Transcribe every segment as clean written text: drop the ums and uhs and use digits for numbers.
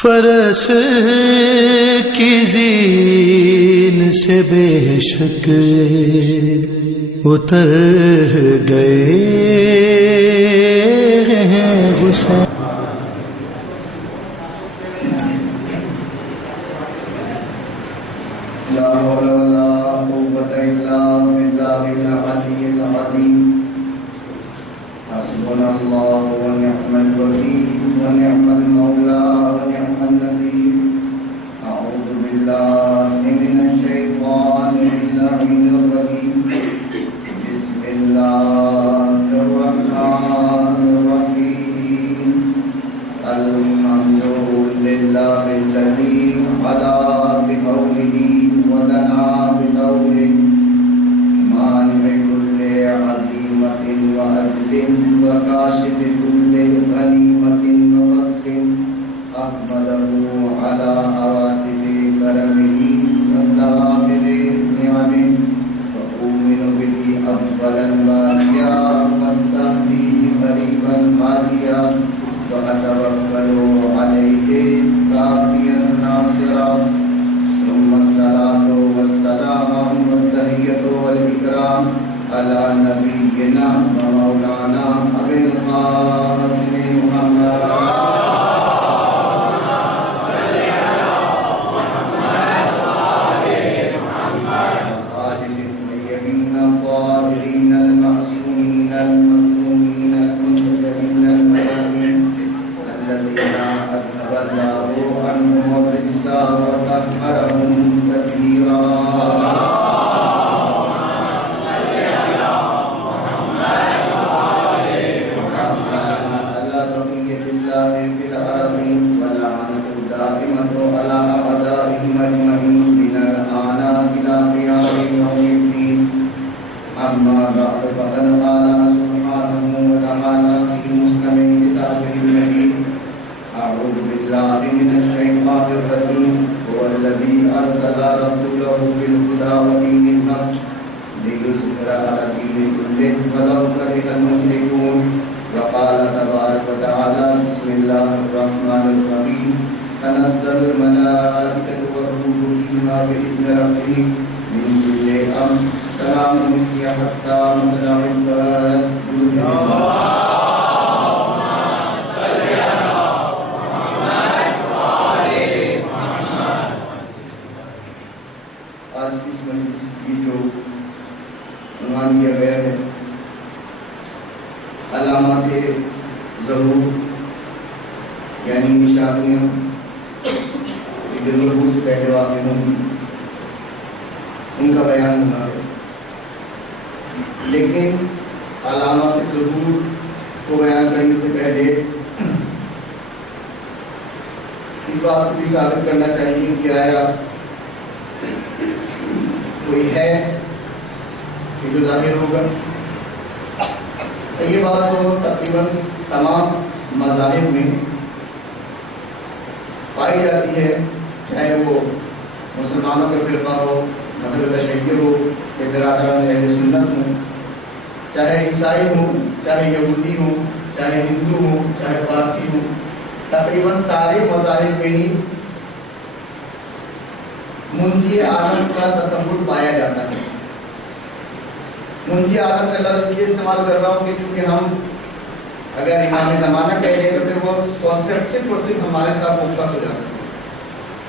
فرس کی زین سے بے شک اتر گئے ہیں حسین. لا حول ولا قوة إلا بالله العلي العظيم. حسبنا الله ونعم الوكيل ونعم المولى ونعم النصير. أعوذ بالله من الشيطان اللعين الرجيم. بسم الله الرحمن الرحيم. الحمد لله الذي هدى بقوله ودنا بقوله مانع كل عزيمة وأسل وكاشف كل غنيمة وفضل. أحمده على هواتف كرمه والثوابت نعمه وأؤمن به أفضل الباريا واستهديه قريبا هاديا وأتوكل عليه كافيا ناصرا. ثم الصلاة والسلام والتحية والإكرام على نبينا ومولانا أبي القاسم محمد خاتم الطيبين الطاهرين المعصومين المظلومين المنتجبين الميامين الذين أذهب الله عنهم الرجس وطهرهم تطهيرا. على بقية الله في الأرضين ولعنة دائمة على أعدائهم أجمعين من الآن إلى قيام يوم الدين. أما بعد فقد قال سبحانه وتعالى في محكم كتابه المجيد. أعوذ بالله من الشيطان الرجيم. هو الذي أرسل رسوله بالهدى ودين الحق ليظهره على الدين كله ولو كره المشركون. وقال تبارك وتعالى بسم الله الرحمن الرحيم. تنزل الملائكة والروح فيها بإذن ربهم من كل أمر سلام هي حتى مطلع الفجر. آج کی اس مجلس کی جو عنوان دیا گیا ہے علامات ظہور یعنی نشانیاں جو ظہور سے پہلے واقع ہوں گی ان کا بیان ہونا ہے. لیکن علامات ظہور کو بیان کرنے سے پہلے اس بات کو بھی ثابت کرنا چاہیے کہ آیا کوئی ہے کہ جو ظاہر ہوگا. یہ بات تو تقریباً تمام مذاہب میں پائی جاتی ہے، چاہے وہ مسلمانوں کا فرقہ ہو، مذہب تشیع ہو یا برادران اہل سنت ہوں، چاہے عیسائی ہوں، چاہے یہودی ہوں، چاہے ہندو ہوں، چاہے پارسی ہوں. تقریباً سارے مذاہب میں ہی منجی عالم کا تصور پایا جاتا ہے. منجی عالم کا لفظ اس لیے استعمال کر رہا ہوں کہ چونکہ ہم اگر امام زمانہ کہہ لیں تو پھر وہ کانسیپٹ صرف اور صرف ہمارے ساتھ مختص ہو جاتا ہے.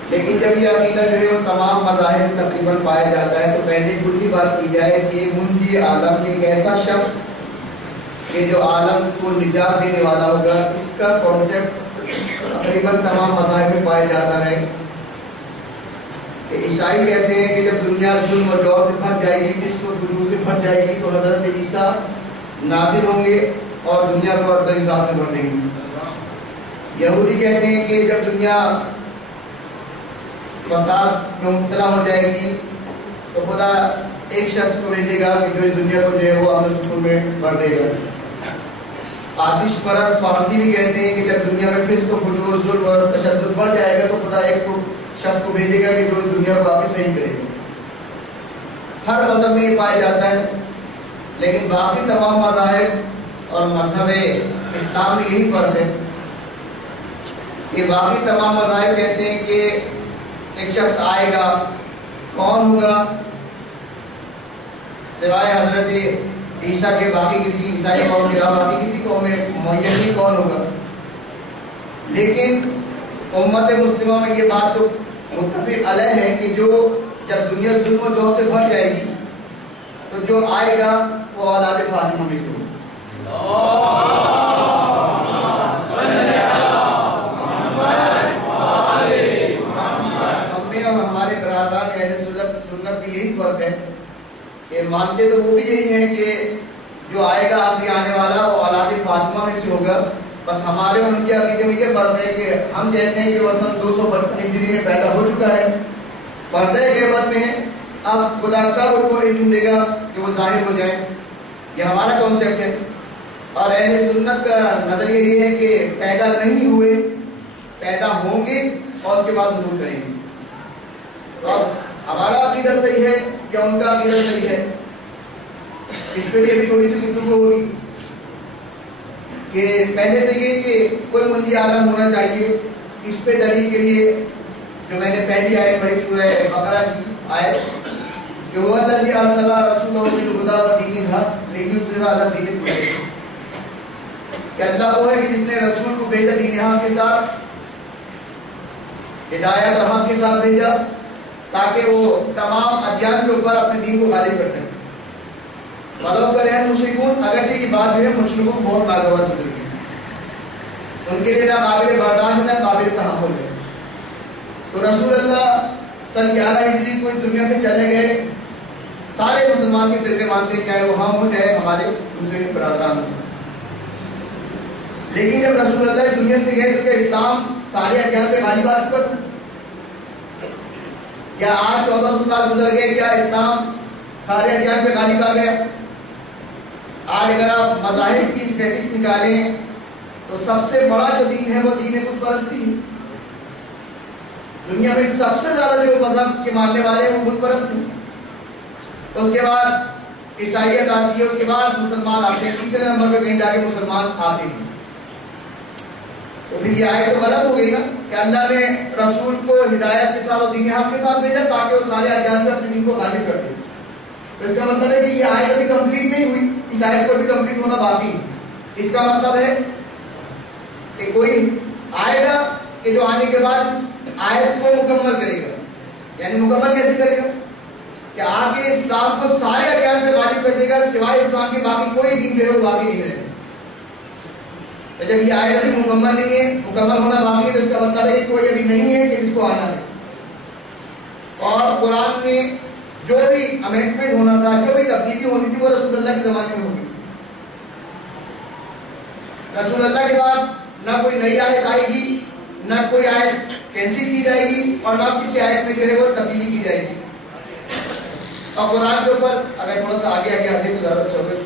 لیکن جب یہ عقیدہ جو ہے وہ تمام مذاہب میں تقریباً پایا جاتا ہے تو پہلے کلی بات کی جائے کہ منجی عالم ایک ایسا شخص کہ جو عالم کو نجات دینے والا ہوگا، اس کا کانسیپٹ تقریباً تمام مذاہب میں پایا جاتا ہے. کہ عیسائی کہتے ہیں کہ جب دنیا ظلم و جور سے بھر جائے گی، جسم و جنون سے بھر جائے گی تو حضرت عیسیٰ نازل ہوں گے اور دنیا کو عدل انصاف سے بھر دیں گے. یہودی کہتے ہیں کہ جب دنیا فساد میں مبتلا ہو جائے گی تو خدا ایک شخص کو بھیجے گا کہ جو اس دنیا کو جو ہے وہ امن و سکون میں بھر دے گا. آتش پرست پارسی بھی کہتے ہیں کہ جب دنیا میں فسق و فجور ظلم اور تشدد بڑھ جائے گا تو خدا ایک شخص کو بھیجے گا کہ جو اس دنیا کو واپس صحیح کرے گا. ہر مذہب میں یہ پایا جاتا ہے، لیکن باقی تمام مذاہب اور مذہب اسلام میں یہی فرق ہے یہ باقی تمام مذاہب کہتے ہیں کہ ایک شخص آئے گا، کون ہوگا؟ سوائے حضرت عیسیٰ کے باقی کسی عیسائی قوم کے علاوہ باقی کسی قوم میں معین نہیں کون ہوگا، لیکن امت مسلمہ میں یہ بات تو متفق علیہ ہے کہ جو جب دنیا ظلم و جور سے بھر جائے گی تو جو آئے گا وہ اولاد فاطمہ میں سے ہوگا۔ ہم میں اور ہمارے برادران اہل سنت میں یہی فرق ہے کہ مانتے تو وہ بھی یہی ہیں کہ جو آئے گا آخری آنے والا وہ اولاد فاطمہ میں سے ہوگا، بس ہمارے اور ان کے عقیدے میں یہ فرق ہے کہ ہم کہتے ہیں کہ وہ سن 255 ہجری میں پیدا ہو چکا ہے، پردہ غیبت میں ہے، اب خدا کب ان کو اذن دے گا کہ وہ ظاہر ہو جائیں، یہ ہمارا کانسیپٹ ہے۔ اور اہل سنت کا نظریہ یہ ہے کہ پیدا نہیں ہوئے، پیدا ہوں گے اور اس کے بعد ظہور کریں گے۔ تو اب ہمارا عقیدہ صحیح ہے یا ان کا عقیدہ صحیح ہے، اس پہ بھی ابھی تھوڑی سی گفتگو ہوگی کہ پہلے تو یہ کہ کوئی منجی عالم ہونا چاہیے۔ اس پہ دلیل کے لیے جو میں نے پہلی آیت پڑھی سورہ بقرہ کی آیت کہ وہ الذی ارسل رسولہ بالہدی ودین الحق لیظہرہ علی الدین کلہ، کہ اللہ وہ ہے کہ جس نے رسول کو بھیجا دین حق کے ساتھ، ہدایت اور حق کے ساتھ بھیجا تاکہ وہ تمام ادیان کے اوپر اپنے دین کو غالب کر سکے۔ ولو کرہ المشرکون، اگرچہ یہ بات جو ہے مشرکوں کو بہت ناگوار گزر گئی، ان کے لیے نہ قابل برداشت نہ قابل تحمل ہے۔ تو رسول اللہ سن 11 ہجری کو اس دنیا سے چلے گئے، سارے مسلمان کے فرقے مانتے ہیں، چاہے وہ ہم ہوں چاہے ہمارے دوسرے برادران ہوں، لیکن جب رسول اللہ اس دنیا سے گئے تو کیا اسلام سارے ادیان پہ غالب آ چکا تھا؟ یا آج 1400 سال گزر گئے، کیا اسلام سارے ادیان پہ غالب آ گیا؟ آج اگر آپ مذاہب کی اسٹیٹکس نکالیں تو سب سے بڑا جو دین ہے وہ دین بت پرستی ہے۔ دنیا میں سب سے زیادہ جو مذہب کے ماننے والے ہیں وہ بت پرست ہیں، اس کے بعد عیسائیت آتی ہے، اس کے بعد مسلمان آتے ہیں، تیسرے نمبر پہ کہیں جا کے مسلمان آتے ہیں۔ تو پھر یہ آیت تو غلط ہو گئی نا کہ اللہ نے رسول کو ہدایت کے ساتھ اور دین حق کے ساتھ بھیجا تاکہ وہ سارے ادیان پہ اپنے دین کو غالب کر دیں۔ تو اس کا مطلب ہے کہ یہ آیت ابھی کمپلیٹ نہیں ہوئی، اس آیت کو بھی کمپلیٹ ہونا باقی ہے۔ اس کا مطلب ہے کہ کوئی آئے گا کہ جو آنے کے بعد آیت کو مکمل کرے گا، یعنی مکمل کیسے کرے گا کہ آخر اسلام کو سارے ادیان پہ غالب کر دے گا، سوائے اسلام کے باقی کوئی دین جو ہے وہ باقی نہیں رہے گا۔ تو جب یہ آیت ابھی مکمل نہیں ہے، مکمل ہونا باقی ہے، تو اس کا مطلب ہے کہ کوئی ابھی نہیں ہے کہ جس کو آنا ہے۔ اور قرآن میں جو بھی امینڈمنٹ ہونا تھا، جو بھی تبدیلی ہونی تھی وہ رسول اللہ کے زمانے میں ہوگی۔ رسول اللہ کے بعد نہ کوئی نئی آیت آئے گی، نہ کوئی آیت کینسل کی جائے گی، اور نہ کسی آیت میں جو ہے وہ تبدیلی کی جائے گی۔ اور قرآن کے اوپر اگر تھوڑا سا آگے آگے آتے تو زیادہ اچھا ہوگا۔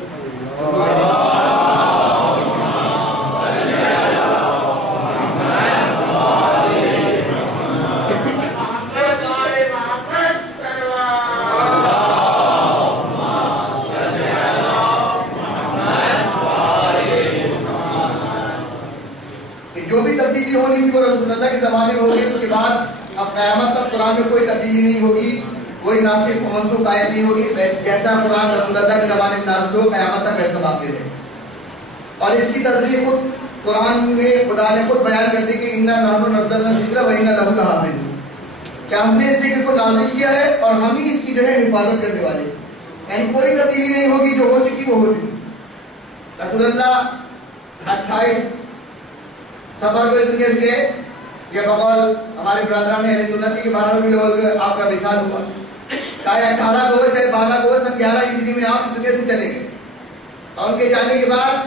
جو بھی تبدیلی ہونی تھی وہ رسول اللہ کے زمانے میں ہوگی، اس کے بعد اب قیامت تک قرآن میں کوئی تبدیلی نہیں ہوگی، کوئی ناسخ منسوخ آیت نہیں ہوگی، جیسا قرآن رسول اللہ کے زمانے میں نازل ہو قیامت تک ویسا باقی رہے۔ اور اس کی تصدیق خود قرآن میں خدا نے خود بیان کر دی کہ انا نحن نزلنا الذکر وانا لہ لحافظون، کہ ہم نے اس ذکر کو نازل کیا ہے اور ہم ہی اس کی جو ہے حفاظت کرنے والے ہیں، یعنی کوئی تبدیلی نہیں ہوگی، جو ہو چکی وہ ہو چکی۔ رسول اللہ 28 سفر کو دنیا سے گئے، یہ بقول ہمارے برادران اہل سنت کے 12 ربیع الاول آپ کا وصال ہوا، چاہے 18 کو ہو چاہے 12 کو ہو، سن 11 ہجری میں آپ دنیا سے چلے گئے۔ اور ان کے جانے کے بعد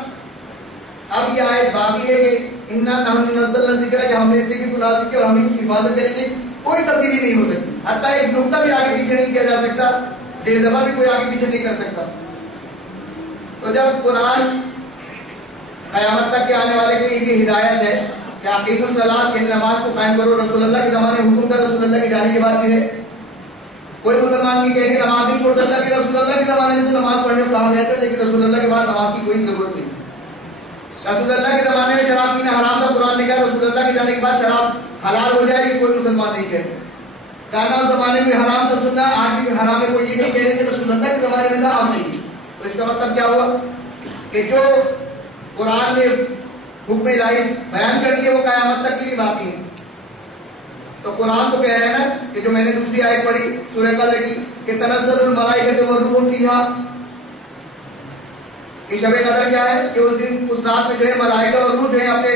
اب یہ آیت باقی ہے کہ انا نحن نزلنا الذکر، کہ ہم نے اس ذکر کو نازل کیا اور ہم اس کی حفاظت کریں گے، کوئی تبدیلی نہیں ہو سکتی، حتیٰ ایک نقطہ بھی آگے پیچھے نہیں کیا جا سکتا، زیر زبر بھی کوئی آگے پیچھے نہیں کر سکتا۔ تو جب قرآن قیامت تک کے آنے والے کے لیے ہدایت ہے کہ اقیموا الصلاۃ، کہ نماز کو قائم کرو، رسول اللہ کے زمانے میں حکم تھا، رسول اللہ کے جانے کے بعد بھی ہے۔ کوئی مسلمان یہ کہے کہ نماز نہیں چھوڑ سکتا کہ رسول اللہ کے زمانے میں تو نماز پڑھنے کو کہا گیا تھا، لیکن رسول اللہ کے بعد نماز کی کوئی ضرورت نہیں۔ رسول اللہ کے زمانے میں شراب پینا حرام تھا، قرآن نے کہا رسول اللہ کے جانے کے بعد شراب حلال ہو جائے گی، کوئی مسلمان نہیں کہتے. گانا اس زمانے میں حرام تھا سننا، آج بھی حرام ہے، کوئی یہ نہیں کہہ رہے کہ رسول اللہ کے زمانے میں تھا اب نہیں. تو اس کا مطلب کیا ہوا کہ جو قرآن نے حکم الہی بیان کر دیے وہ قیامت تک کے لیے باقی ہے. تو قرآن تو کہہ رہے ہیں نا کہ جو میں نے دوسری آیت پڑھی سورہ قدر کی کہ تنزل الملائکۃ والروح فیہا، کہ شب قدر کیا ہے کہ اس دن اس رات میں جو ہے ملائکہ اور روح جو ہے اپنے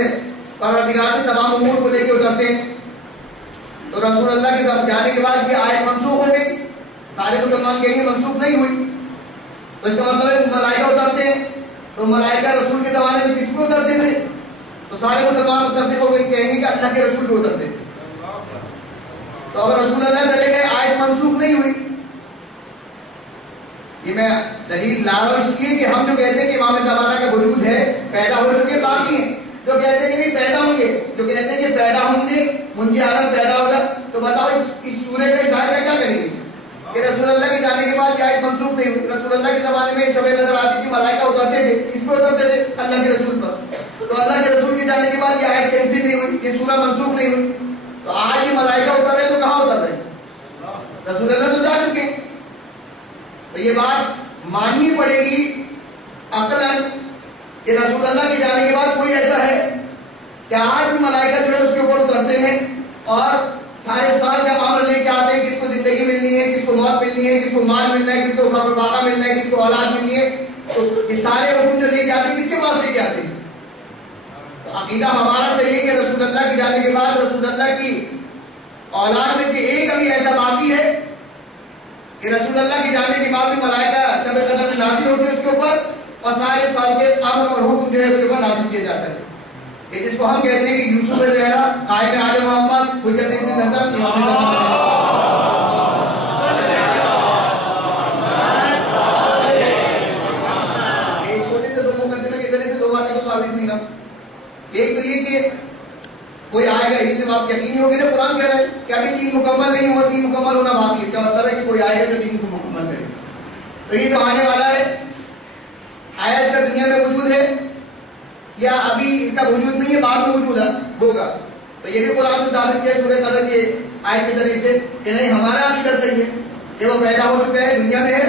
پروردگار سے تمام امور کو لے کے اترتے ہیں. تو رسول اللہ کے جانے کے بعد یہ آیت منسوخ ہو گئی. سارے مسلمان کہیں گے منسوخ نہیں ہوئی. تو اس کا مطلب ہے ملائکہ اترتے ہیں، تو ملائکہ رسول کے زمانے میں کس کو اترتے تھے؟ تو سارے مسلمان متفق ہو گئے کہیں گے کہ اللہ کے رسول کو اترتے تھے. تو اگر رسول اللہ چلے گئے آیت منسوخ نہیں ہوئی. یہ میں دلیل لا رہا ہوں اس لیے کہ ہم جو کہتے ہیں کہ امام زمانہ کا وجود ہے، پیدا ہو چکے باقی ہیں، جو کہتے ہیں کہ نہیں پیدا ہوں گے، جو کہتے ہیں کہ پیدا ہوں گے منجی عالم پیدا ہوگا. تو بتاؤ اس سورہ کا اظہار کا کیا کریں گے کہ رسول اللہ کے جانے کے بعد یہ آیت منسوخ نہیں ہوئی. رسول اللہ کے زمانے میں شب قدر آتی تھی، ملائکہ اترتے تھے، کس پہ اترتے تھے؟ اللہ کے رسول پر. تو اللہ کے رسول کے جانے کے بعد یہ آیت کینسل نہیں ہوئی، یہ سورہ منسوخ نہیں ہوئی. تو آج یہ ملائکہ اتر رہے تو کہاں اتر رہے؟ رسول اللہ تو جا چکے. تو یہ بات ماننی پڑے گی عقلاً کہ رسول اللہ کے جانے کے بعد کوئی ایسا ہے کہ آج بھی ملائکہ جو ہے اس کے اوپر اترتے ہیں اور سارے سال کا امر لے کے آتے ہیں، کس کو زندگی ملنی ہے، کس کو موت ملنی ہے، کس کو مال ملنا ہے، کس کو فاقہ ملنا ہے، کس کو اولاد ملنی ہے. تو یہ سارے حکم جو لے کے آتے ہیں کس کے پاس لے کے آتے ہیں؟ تو عقیدہ ہمارا صحیح ہے کہ رسول اللہ کے جانے کے بعد رسول اللہ کی اولاد میں سے ایک ابھی ایسا باقی ہے کہ رسول اللہ کے جانے کے بعد بھی ملائکہ شب قدر میں نازل ہوتے ہیں اس کے اوپر، اور سارے سال کے امر اور حکم جو ہے اس کے اوپر نازل کیا جاتا ہے. کہ جس کو ہم کہتے ہیں کہ یوسف زہرا، قائم آل محمد، حجت ابن حسن، امام زمان. یہ چھوٹے سے دو مقدمے کے ذریعے سے دو باتیں تو ثابت ہوئی نا. ایک تو یہ کہ کوئی آئے گا، یہ تو آپ یقینی ہوگی نا. قرآن کہہ رہا ہے کہ ابھی دین مکمل نہیں ہوا، دین مکمل ہونا باقی ہے. اس کا مطلب ہے کہ کوئی آئے گا جو دین کو مکمل کرے. تو یہ تو آنے والا ہے. آیا اس کا دنیا میں وجود ہے یا ابھی اس کا وجود نہیں ہے، بعد میں وجود ہوگا؟ تو یہ بھی قرآن سے ثابت کیا سورہ قدر کے آیت کے ذریعے سے کہ نہیں، ہمارا عقیدہ صحیح ہے کہ وہ پیدا ہو چکا ہے، دنیا میں ہے.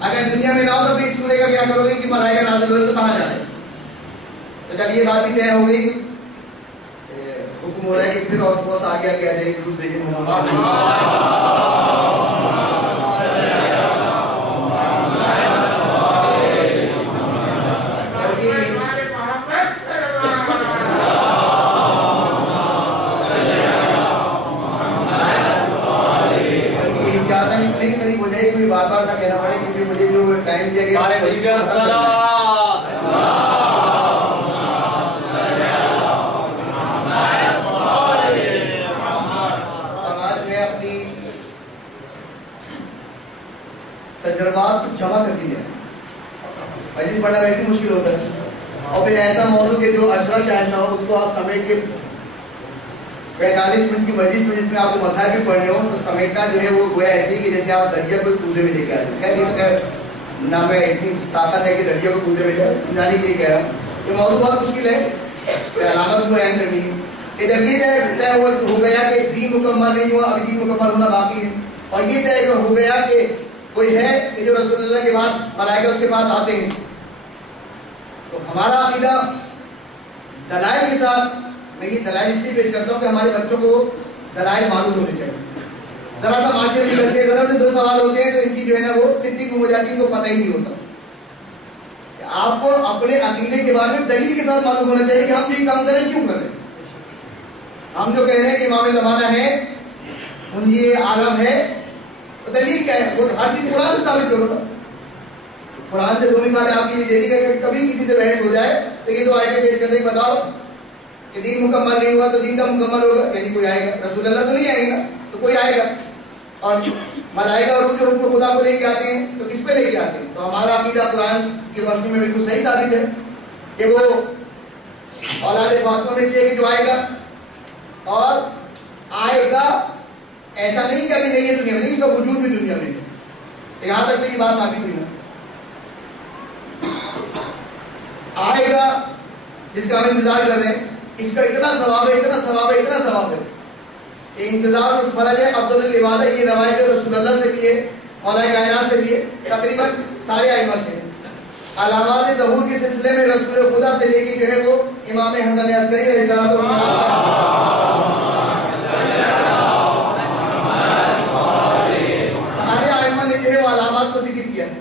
اگر دنیا میں نہ ہو تو پھر اس سورہ کا کیا کرو گے کہ ملائکہ نازل ہو رہے تو کہاں جا رہے ہیں؟ تو جب یہ بات بھی طے ہو گئی، حکم ہو رہا ہے کہ پھر اور بہت آگے آگے آ جائے گی کچھ بھیجیں بار بار نہ کہنا پڑے کیونکہ مجھے جو ٹائم دیا گیا آج میں اپنی تجربات جمع کر دی ہے. مجلس پڑھنا ویسے مشکل ہوتا ہے، اور پھر ایسا موضوع کہ جو اشرا چاہے نہ ہو اس کو آپ سمیٹ کے 45 منٹ کی مجلس میں جس میں آپ کو مسائل بھی پڑھنے ہو تو سمیٹنا جو ہے وہ گویا ایسے ہی کہ جیسے آپ دریا کو کوزے میں لے کے آ جائیں. خیر نہ میں اتنی طاقت ہے کہ دریا کو کوزے میں جائے، سمجھانے کے لیے کہہ رہا ہوں. یہ موضوع بہت مشکل ہے، علامت کو اہم کرنی ہے کہ جب یہ طے ہو گیا کہ دین مکمل نہیں ہوا، ابھی دین مکمل ہونا باقی ہے، اور یہ طے ہو گیا کہ کوئی ہے کہ جو رسول اللہ کے بعد ملائکہ اس کے پاس آتے ہیں، تو ہمارا عقیدہ دلائل کے ساتھ، میں یہ دلائل اس لیے پیش کرتا ہوں کہ ہمارے بچوں کو دلائل معلوم ہونے چاہیے. ذرا سا معاشرے میں نکلتے ہیں، ذرا سے دو سوال ہوتے ہیں تو ان کی جو ہے نا وہ سٹی گم ہو جاتی ہے، ان کو پتہ ہی نہیں ہوتا. آپ کو اپنے عقیدے کے بارے میں دلیل کے ساتھ معلوم ہونا چاہیے کہ ہم جو یہ کام کر رہے ہیں کیوں کر رہے ہیں. ہم جو کہہ رہے ہیں کہ امام زمانہ ہے، منجی عالم ہے، تو دلیل کیا ہے؟ وہ ہر چیز قرآن سے ثابت کرو نا. قرآن سے دو مثالیں آپ کے لیے دے دی گئی کہ کبھی کسی سے بحث ہو جائے تو یہ دو آیتیں پیش کر دیں، بتاؤ کہ دین مکمل نہیں ہوا تو دین کا مکمل ہوگا، یعنی کوئی آئے گا. رسول اللہ تو نہیں آئے گا تو کوئی آئے گا. اور ملائکہ اور جو حکم خدا کو لے کے آتے ہیں تو کس پہ لے کے آتے ہیں؟ تو ہمارا عقیدہ قرآن کی روشنی میں بالکل صحیح ثابت ہے کہ وہ اولاد فاطمہ میں سے ایک جو آئے گا، اور آئے گا ایسا نہیں کہ ابھی نہیں ہے دنیا میں، نہیں، کا وجود بھی دنیا میں ہے. یہاں تک تو یہ بات ثابت ہوئی ہے. آئے گا جس کا ہم انتظار کر رہے ہیں، اس کا اتنا ثواب ہے، اتنا ثواب ہے، اتنا ثواب ہے کہ انتظار الفرج ہے افضل العبادہ. یہ روایت رسول اللہ سے بھی ہے، مولا کائنات سے بھی ہے، تقریباً سارے ائمہ سے. علامات ظہور کے سلسلے میں رسول خدا سے لے کے جو ہے وہ امام حسن عسکری علیہ الصلوۃ والسلام سارے ائمہ نے جو ہے وہ علامات کو ذکر کیا ہے.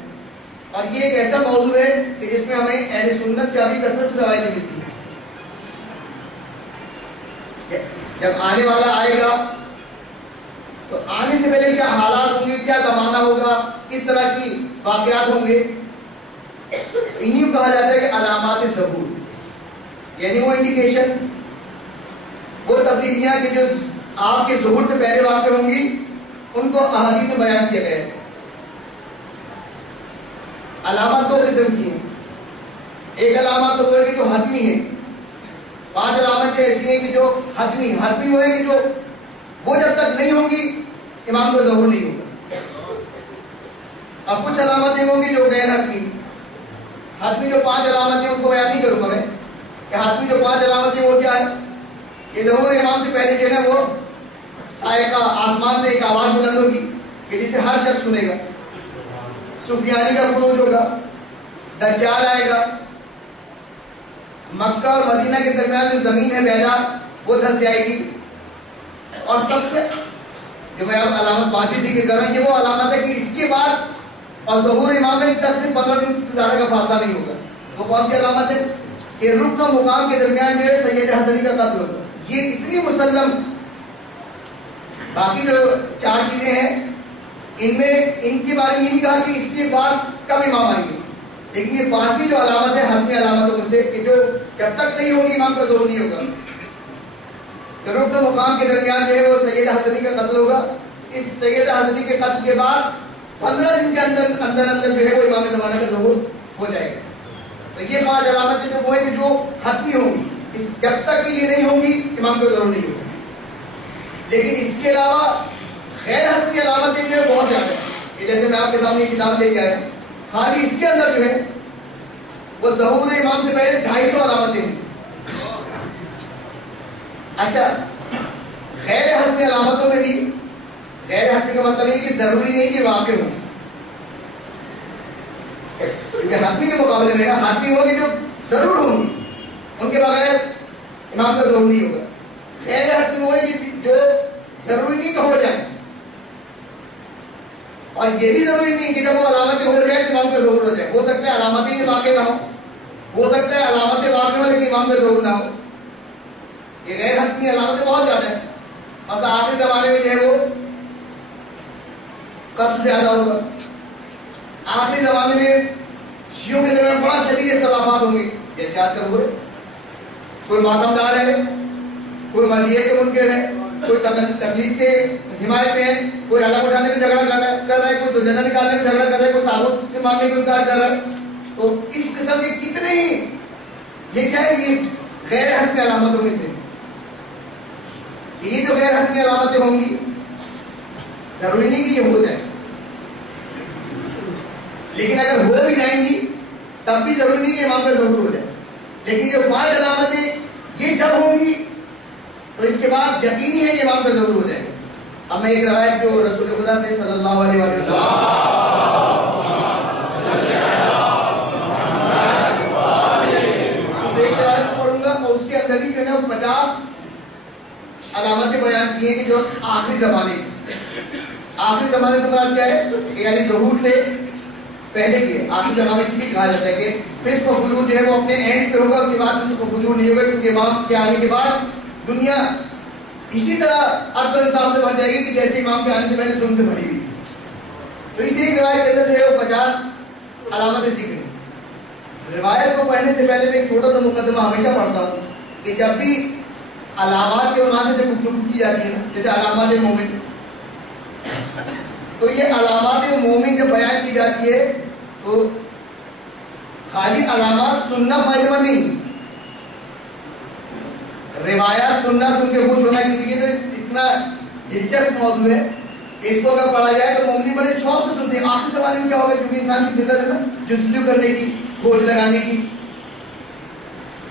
اور یہ ایک ایسا موضوع ہے کہ جس میں ہمیں اہل سنت کا بھی کثرت سے روایتیں ملتی ہیں. جب آنے والا آئے گا تو آنے سے پہلے کیا حالات ہوں گے، کیا زمانہ ہوگا، کس طرح کی واقعات ہوں گے، انہیں کو کہا جاتا ہے کہ علامات ظہور، یعنی وہ انڈیکیشن، وہ تبدیلیاں کہ جو آپ کے ظہور سے پہلے واقع ہوں گی، ان کو احادیث میں بیان کیا گیا ہے. علامات دو قسم کی ہیں. ایک علامات تو وہ ہے کہ جو حتمی ہے. 5 علامتیں ایسی ہیں کہ جو حتمی ہیں. حتمی وہ ہے کہ جو وہ جب تک نہیں ہوں گی امام کو ظہور نہیں ہوگا. اب کچھ علامتیں ہوں گی جو غیر حتمی. حتمی جو 5 علامتیں ان کو بیان نہیں کروں گا میں کہ حتمی جو 5 علامتیں وہ کیا ہے کہ ظہور امام سے پہلے جو ہے وہ صاعقہ، آسمان سے ایک آواز بلند ہوگی کہ جسے ہر شخص سنے گا. سفیانی کا خروج ہوگا، دجال آئے گا، مکہ اور مدینہ کے درمیان جو زمین ہے بیضا وہ دھس جائے گی. اور سب سے جو میں علامت 5 ذکر کر رہا ہوں یہ وہ علامت ہے کہ اس کے بعد اور ظہور امام میں 10 سے 15 دن سے زیادہ کا فاصلہ نہیں ہوگا. وہ کون سی علامت ہے کہ رکن و مقام کے درمیان جو ہے سید حسنی کا قتل ہوگا. یہ اتنی مسلم. باقی جو 4 چیزیں ہیں ان میں ان کے بارے میں یہ نہیں کہا کہ اس کے بعد کب امام آئیں گے، لیکن یہ 5ویں جو علامت ہے حتمی علامتوں میں سے کہ جو جب تک نہیں ہوگی امام کا ظہور نہیں ہوگا. رکن و مقام کے درمیان جو ہے وہ سید حسنی کا قتل ہوگا. اس سید حسنی کے قتل کے بعد 15 دن کے اندر جو ہے وہ امام زمانہ کا ظہور ہو جائے گا. تو یہ 5 علامتیں جو وہ ہیں کہ جو حتمی ہوں گی، اس جب تک کہ یہ نہیں ہوں گی امام کا ظہور نہیں ہوگا. لیکن اس کے علاوہ غیر حتمی علامتیں جو ہے بہت زیادہ ہیں. یہ جیسے میں آپ کے سامنے یہ کتاب لے کے آیا ہوں، خالی اس کے اندر جو ہے وہ ظہور امام سے پہلے 250 علامتیں ہیں. اچھا، غیر حتمی علامتوں میں بھی غیر حتمی کا مطلب ہے کہ ضروری نہیں کہ واقع ہوں، کیونکہ حتمی کے مقابلے میں حتمی وہ کہ جو ضرور ہوں گی، ان کے بغیر امام کا ظہور نہیں ہوگا. غیر حتمی وہ ہے کہ جو ضروری نہیں کہ ہو جائے، اور یہ بھی ضروری نہیں کہ جب وہ علامتیں ہو جائیں تو امام کا ظہور ہو جائے. ہو سکتا ہے علامتیں واقع نہ ہو سکتا ہے علامتیں واقع ہو لیکن امام کا ظہور نہ ہو. یہ غیر حتمی علامتیں بہت زیادہ ہیں. مثلا آخری زمانے میں جو ہے وہ قتل زیادہ ہوگا. آخری زمانے میں شیعوں کے درمیان بڑا شدید اختلافات ہوں گے. جیسے آج کل ہو رہے، کوئی ماتمدار ہے، کوئی مرجعیت کے منکر ہے، کوئی تقلید کے حمایت میں ہے، کوئی علم اٹھانے میں جھگڑا کر رہا ہے، کوئی دلجنا نکالنے میں جھگڑا کر رہا ہے، کوئی تابوت سے مانگنے کو انکار کر رہا ہے. تو اس قسم کے کتنے ہی یہ کیا ہے، یہ غیر حتمی علامتوں میں سے. یہ جو غیر حتمی علامتیں ہوں گی ضروری نہیں کہ یہ ہو جائے، لیکن اگر ہو بھی جائیں گی تب بھی ضروری نہیں کہ امام کا ظہور ہو جائے. لیکن جو 5 علامتیں یہ جب ہوں گی تو اس کے بعد یقینی ہے کہ امام کا ظہور ہو جائے گا. اب میں ایک روایت جو رسول خدا سے صلی اللہ علیہ وسلم ایک روایت پڑھوں گا اور اس کے اندر ہی جو ہے 50 علامتیں بیان کی ہیں کہ جو آخری زمانے سے مراد کیا ہے کہ یعنی ظہور سے پہلے کی ہے. آخری زمانے سے بھی کہا جاتا ہے کہ فسق و فجور جو ہے وہ اپنے اینڈ پہ ہوگا، اس کے بعد فسق و فجور نہیں ہوگا، کیونکہ امام کے آنے کے بعد دنیا اسی طرح عدل و انصاف سے بھر جائے گی کہ جیسے امام کے آنے سے پہلے ظلم سے بھری ہوئی. تو اسی ایک روایت کے اندر جو ہے وہ 50 علامتیں ذکر ہیں. روایت کو پڑھنے سے پہلے میں ایک چھوٹا سا مقدمہ ہمیشہ پڑھتا ہوں کہ جب بھی علامات کے عنوان سے جو گفتگو کی جاتی ہے نا، جیسے علامات مومن، تو یہ علامات مومن جب بیان کی جاتی ہے تو خالی علامات سننا فائدہ مند نہیں، روایات سننا، سن کے خوش ہونا، کیونکہ یہ تو اتنا دلچسپ موضوع ہے کہ اس کو اگر پڑھا جائے تو مومن بڑے شوق سے سنتے ہیں. آخری زمانے میں کیا ہوگا، کیونکہ انسان کی فطرت ہے نا جستجو کرنے کی، کھوج لگانے کی،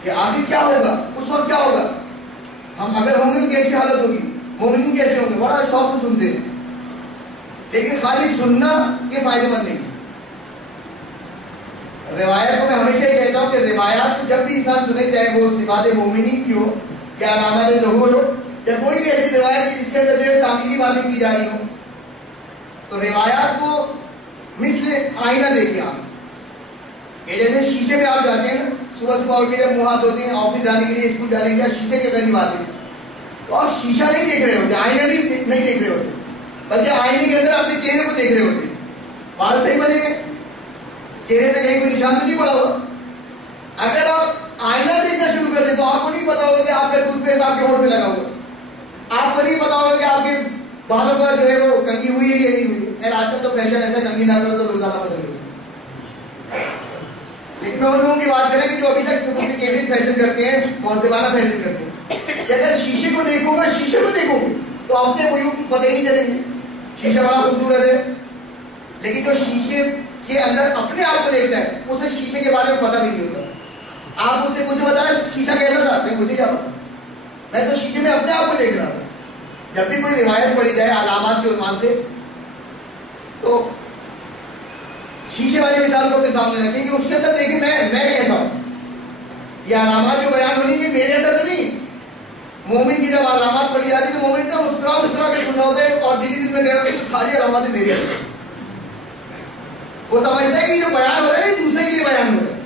کہ آخر کیا ہوگا، اس وقت کیا ہوگا، ہم اگر ہوں گے تو کیسی حالت ہوگی، مومنین کیسے ہوں گے، بڑا شوق سے سنتے ہیں. لیکن خالی سننا یہ فائدہ مند نہیں. روایت کو میں ہمیشہ یہ کہتا ہوں کہ روایات کو جب بھی انسان سنے، چاہے وہ صفات مومنین کی ہو یا علامات ظہور ہو یا کوئی بھی ایسی روایت کی جس کے اندر جو تعمیری باتیں کی جا رہی ہوں، تو روایات کو مثل آئینہ دیکھیں آپ. یہ جیسے شیشے پہ آپ جاتے ہیں نا، صبح صبح اٹھ کے جب منہ ہاتھ دھوتے ہیں آفس جانے کے لیے، اسکول جانے کے لیے، شیشے کے قریب آتے ہیں تو آپ شیشہ نہیں دیکھ رہے ہوتے، آئینہ نہیں دیکھ رہے ہوتے، بلکہ آئینے کے اندر اپنے چہرے کو دیکھ رہے ہوتے. بال صحیح بنے گے، چہرے پہ کہیں کوئی نشان تو نہیں پڑا ہوا. اگر آپ آئینہ دیکھنا شروع کر دیں تو آپ کو نہیں پتا ہوگا کہ آپ کا ٹوتھ پیسٹ آپ کے ہونٹ پہ لگا ہوا، آپ کو نہیں پتا ہوگا کہ آپ کے بالوں کا جو ہے وہ کنگھی ہوئی ہے یا نہیں ہوئی ہے. آج کل تو فیشن ایسا کنگھی نہ کرو تو لوگ زیادہ پسند ہوتے ہیں. لیکن میں ان لوگوں کی بات کریں کہ جو ابھی تک سوفسٹیکیٹڈ فیشن کرتے ہیں، معتبانہ فیشن کرتے ہیں، کہ اگر شیشے کو دیکھو گا، شیشے کو دیکھو گے تو اپنے کوئی پتہ ہی نہیں چلیں گے. شیشہ بڑا خوبصورت ہے، لیکن جو شیشے کے اندر اپنے آپ کو دیکھتا ہے اسے شیشے کے بارے میں پتہ بھی نہیں ہوتا. آپ اس سے مجھے بتایا شیشہ کیسا تھا، مجھے کیا پتا، میں تو شیشے میں اپنے آپ کو دیکھ رہا تھا. جب بھی کوئی روایت پڑھی جائے علامات کے عنوان سے تو شیشے والی مثال کو اپنے سامنے رکھیں کہ اس کے اندر دیکھیں میں کیسا ہوں. یہ علامات جو بیان ہونی کہ میرے اندر تو نہیں. مومن کی جب علامات پڑھی جاتی تو مومن اتنا مسکرا کے سننا ہوتا ہے اور دل میں کہہ رہا ہوتا ہے تو ساری علامات میرے اندر. وہ سمجھتا ہے کہ جو بیان ہو رہا ہے دوسرے کے لیے بیان ہو رہا ہے،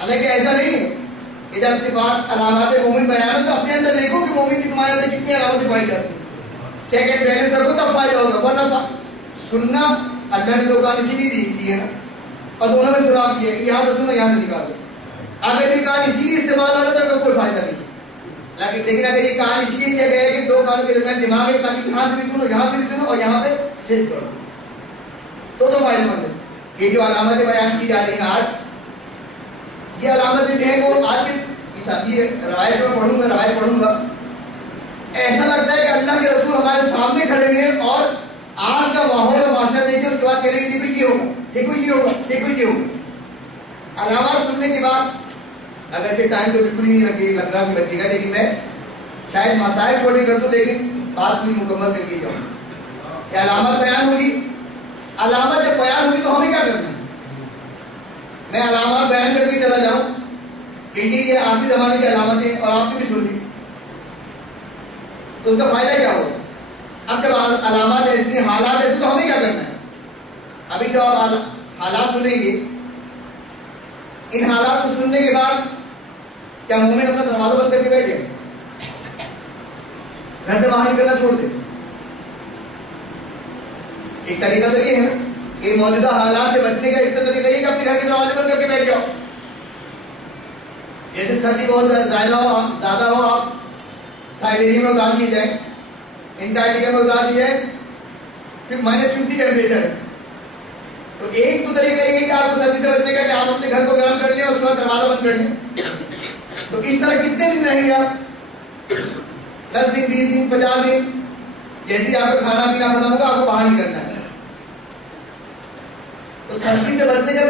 حالانکہ ایسا نہیں ہے. کہ جب صفات علامات مومن بیان ہو تو اپنے اندر دیکھو کہ مومن کی تمہارے اندر کتنی علامتیں پائی جاتی ہیں. چیک اینڈ بیلنس رکھو تب فائدہ ہوگا، ورنہ سننا اللہ نے دکان اسی لیے دی ہے نا، اور دونوں میں سراغ دیا ہے کہ یہاں سے سنو یہاں سے نکالو. اگر یہ کان اسی لیے استعمال ہو رہا تو کوئی فائدہ نہیں. لیکن اگر یہ کان اس لیے دیا گیا ہے کہ دو کانوں کے درمیان دماغ ہے تاکہ یہاں سے بھی سنو یہاں سے بھی سنو اور یہاں پہ صرف کرو تو فائدہ مند ہے. یہ جو علامتیں بیان کی جا رہی ہیں آج، یہ علامتیں جو ہیں وہ آج کی روایت جو میں پڑھوں گا ایسا لگتا ہے کہ اللہ کے رسول ہمارے سامنے کھڑے ہوئے ہیں اور آج کا ماحول اور معاشرہ دیکھتے اس کے بعد کہہ رہے کہ دیکھو یہ ہوگا، دیکھو یہ ہوگا، دیکھو یہ ہوگا. علامات سننے کے بعد اگرچہ ٹائم تو بالکل ہی نہیں لگ رہا کہ بچے گا، لیکن میں شاید مسائل چھوٹے کر دوں لیکن بات پوری مکمل کر کے جاؤں. کہ علامت بیان ہوگی، علامت جب بیان ہوگی تو ہمیں کیا کرنا ہے. میں علامات بیان کر کے چلا جاؤں کہ یہ آخری زمانے کی علامتیں اور آپ نے بھی سن لی تو اس کا فائدہ کیا ہوگا. اب جب علامات ایسی حالات ایسے تو ہمیں کیا کرنا ہے. ابھی جب آپ حالات سنیں گے، ان حالات کو سننے کے بعد کیا مومن اپنا دروازہ بند کر کے بیٹھے گھر سے باہر نکلنا چھوڑ دے؟ ایک طریقہ تو یہ ہے کہ موجودہ حالات سے بچنے کا ایک طریقہ یہ کہ اپنے گھر کے دروازے بند کر کے بیٹھ جاؤ. جیسے سردی بہت زیادہ ہو آپ سائبیریا میں اتار دیے جائیں، انٹارکٹیکا میں اتار دیے جائیں، پھر -50 ٹیمپریچر ہے. تو ایک تو طریقہ یہ ہے کہ آپ کو سردی سے بچنے کا کہ آپ اپنے گھر کو گرم کر لیں اور اس کے بعد دروازہ بند کر لیں. تو اس طرح کتنے دن رہیں گے آپ؟ 10 دن، 20 دن، 50 دن. جیسے ہی آپ کا کھانا پینا ختم ہوگا آپ کو باہر نکلنا ہے. تو سردی سے بچنے کا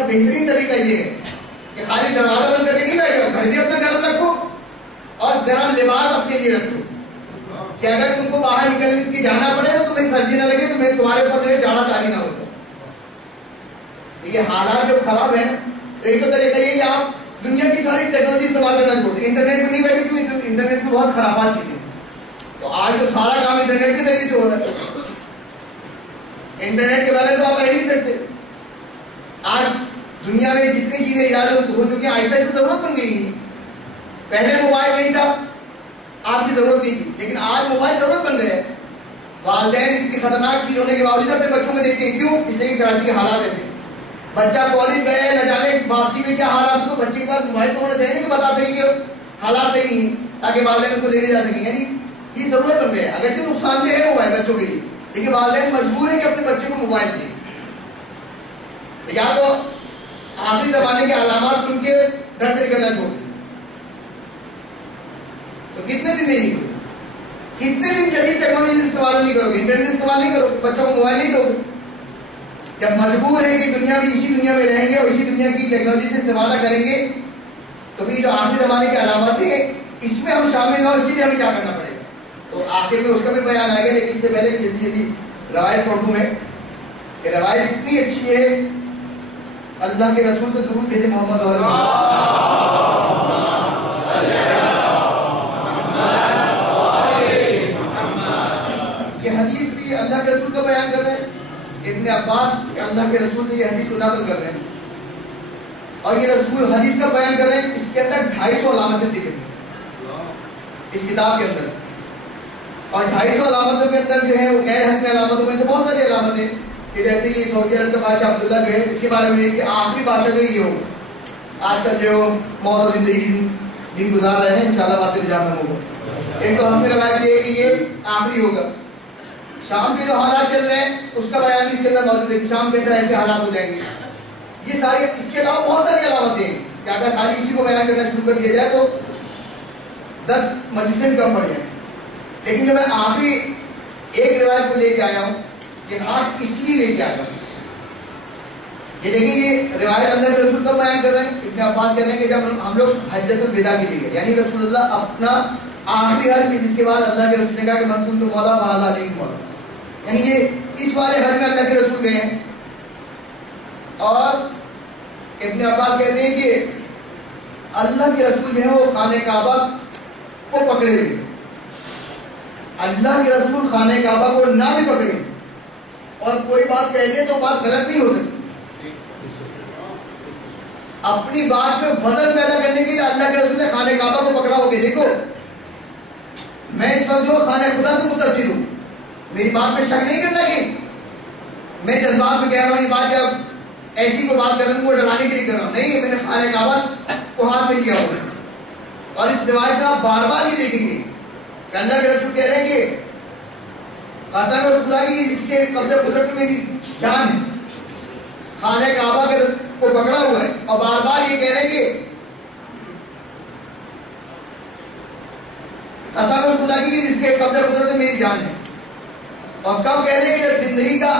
بہترین طریقہ یہ ہے کہ خالی دروازہ بند کر کے نہیں بیٹھ جاؤ، گھر بھی اپنا گرم رکھو اور گرم لباس اپنے لیے رکھو کہ اگر تم کو باہر نکل کے جانا پڑے تو تمہیں سردی نہ لگے، تمہیں تمہارے اوپر جو ہے جاڑا تاری نہ ہوتا. یہ حالات جب خراب ہیں تو ایک تو طریقہ یہ کہ آپ دنیا کی ساری ٹیکنالوجی استعمال کرنا چھوڑ دیں. انٹرنیٹ پہ نہیں بیٹھے کیوں؟ انٹرنیٹ پہ بہت خرابات چیزیں. تو آج جو سارا کام انٹرنیٹ کے ذریعے سے ہو رہا ہے، انٹرنیٹ کے بارے میں تو آپ رہ نہیں سکتے. آج دنیا میں جتنی چیزیں ایجاد ہو چکی ہیں ایسا ایسا ضرورت بن گئی ہے. پہلے موبائل نہیں تھا، آپ کی ضرورت نہیں تھی، لیکن آج موبائل ضرورت بن گئے. والدین اتنی خطرناک چیز ہونے کے باوجود اپنے بچوں کو دیتے ہیں. کیوں؟ اس لیے کہ کراچی کے حالات ایسے. بچہ کالج گئے نہ جانے واپسی میں کیا حالات ہو تو بچے کے پاس موبائل تو ہونا چاہیے کہ بتا سکیں کہ حالات صحیح نہیں ہیں تاکہ والدین اس کو دینے جا سکیں. یعنی یہ ضرورت بن گیا. اگرچہ نقصان دہ ہے موبائل بچوں کے لیے، لیکن والدین مجبور ہیں کہ اپنے بچے کو موبائل دیں. یا تو آخری زمانے کے علامات سن کے گھر سے نکلنا چھوڑ دیں. تو کتنے دن نہیں نکلو، کتنے دن جدید ٹیکنالوجی استعمال نہیں کرو گے، انٹرنیٹ استعمال نہیں کرو گے، بچوں کو موبائل نہیں دو گے. جب مجبور ہے کہ دنیا میں اسی دنیا میں رہیں گے اور اسی دنیا کی ٹیکنالوجی سے استعمال کریں گے تو بھی جو آخری زمانے کی علامتیں ہیں اس میں ہم شامل نہ ہو، اس کے لیے ہمیں کیا کرنا پڑے گا. تو آخر میں اس کا بھی بیان آئے گا، لیکن اس سے پہلے جلدی جلدی روایت پڑھ دوں میں کہ روایت اتنی اچھی ہے. اللہ کے رسول سے درود بھیجے محمد علیہ یہ حدیث بھی اللہ کے رسول کا بیان کر رہے ہیں. ابن عباس اللہ کے رسول نے یہ حدیث کو نقل کر رہے ہیں اور یہ رسول حدیث کا بیان کر رہے ہیں. اس کے اندر 250 علامتیں ذکر ہیں اس کتاب کے اندر، اور 250 علامتوں کے اندر جو ہے وہ غیر حتمی علامتوں میں سے بہت ساری علامتیں کہ جیسے یہ سعودی عرب کا بادشاہ عبداللہ جو ہے اس کے بارے میں کہ آخری بادشاہ جو یہ ہوگا. آج کل جو موت و زندگی دن گزار رہے ہیں انشاءاللہ وہاں سے نجات نہ ہوگا. ایک تو ہم نے روایت یہ ہے کہ یہ آخری ہوگا. شام کے جو حالات چل رہے ہیں اس کا بیان بھی اس کے اندر موجود ہے کہ شام کے اندر ایسے حالات ہو جائیں گے. یہ ساری اس کے علاوہ بہت ساری علامتیں ہیں کہ اگر خالی اسی کو بیان کرنا شروع کر دیا جائے تو 10 مجلسیں بھی کم پڑ جائیں. لیکن جو میں آخری ایک روایت کو لے کے آیا ہوں یہ خاص اس لیے لے کے آیا ہوں. یہ دیکھیں یہ روایت اللہ کے رسول کا بیان کر رہے ہیں. ابن عباس کہہ رہے ہیں کہ جب ہم لوگ حجۃ الوداع کے لیے گئے یعنی رسول اللہ اپنا آخری حج میں جس کے بعد اللہ کے رسول نے کہا کہ من کنت مولا فہذا علی مولا، یعنی یہ اس والے حج میں اللہ کے رسول گئے ہیں. اور ابن عباس کہتے ہیں کہ اللہ کے رسول جو ہے وہ خانہ کعبہ کو پکڑے ہوئے. اللہ کے رسول خانہ کعبہ کو نہ بھی پکڑے اور کوئی بات کہہ دے تو بات غلط نہیں ہو سکتی. اپنی بات میں وزن پیدا کرنے کے لیے اللہ کے رسول نے خانہ کعبہ کو پکڑا ہو کے دیکھو میں اس وقت جو خانہ خدا سے متصل ہوں، میری بات میں شک نہیں کرنا کہ میں جذبات میں کہہ رہا ہوں یہ بات جب ایسی کوئی بات کر رہا ہوں کو ڈرانے کے لیے کر رہا ہوں. نہیں، میں نے خانہ کعبہ کو ہاتھ میں لیا ہوا ہے. اور اس روایت میں آپ بار بار یہ دیکھیں گے کہ اللہ کے رسول کہہ رہے ہیں کہ قسم خدا کی جس کے قبضہ قدرت میں میری جان ہے، خانہ کعبہ کو پکڑا ہوا ہے اور بار بار یہ کہہ رہے ہیں کہ قسم خدا کی جس کے قبضہ قدرت میں میری جان ہے. اور کب کہہ رہے ہیں کہ جب زندگی کا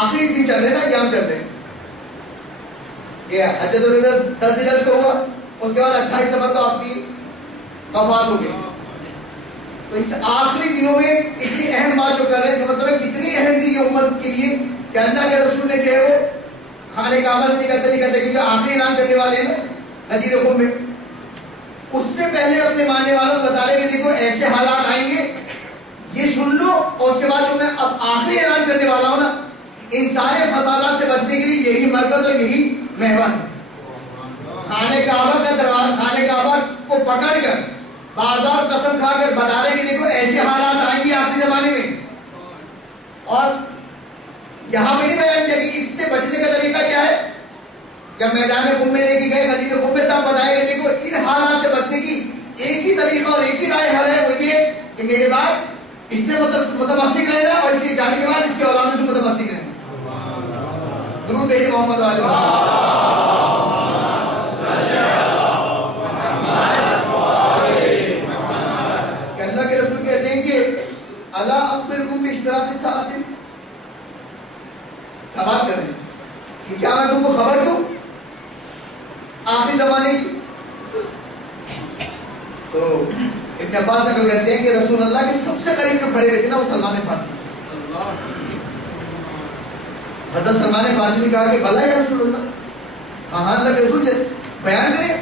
آخری دن چل رہے نا ایگزام چل رہے یہ حجۃ الوداع 10 ذی الحجہ کو ہوا، اس کے بعد 28 صفر کو آپ کی وفات ہو گئی. تو اس آخری دنوں میں اتنی اہم بات جو کر رہے ہیں مطلب کتنی اہم تھی یہ امت کے لیے کہ اللہ کے رسول نے جو ہے وہ خانہ کعبہ سے نکلتے کیونکہ آخری اعلان کرنے والے ہیں نا غدیر قوم میں، اس سے پہلے اپنے ماننے والوں کو بتا رہے کہ دیکھو ایسے حالات آئیں گے یہ سن لو، اور اس کے بعد جو میں اب آخری اعلان کرنے والا ہوں نا ان سارے فسادات سے بچنے کے لیے یہی مرکز اور یہی محور ہے. خانہ کعبہ کا دروازہ خانہ کعبہ کو پکڑ کر بار بار قسم کھا کر بتا رہے کہ دیکھو ایسے حالات آئیں گے آخری زمانے میں. اور یہاں پہ نہیں بیان کیا کہ اس سے بچنے کا طریقہ کیا ہے. جب میدان خم میں لے کے گئے مدینہ خم میں تب بتایا کہ دیکھو ان حالات سے بچنے کی ایک ہی طریقہ اور ایک ہی رائے حل ہے، وہ یہ کہ میرے بعد اس سے متمسک رہنا اور اس کے جانے کے بعد اس کے اولاد سے متمسک رہنا. درود بھیجے محمد علیہ کہ اللہ کے رسول کہتے ہیں کہ اللہ اخبرکم باشتراط الساعۃ، سوال کر رہے ہیں کہ کیا میں تم کو خبر دوں آخری زمانے کی. تو ابن عباس نقل کرتے ہیں کہ رسول اللہ کے سب سے قریب جو کھڑے ہوئے تھے نا وہ سلمان فارسی. حضرت سلمان فارسی نے کہا کہ بھلا یا رسول اللہ، ہاں اللہ کے رسول بیان کریں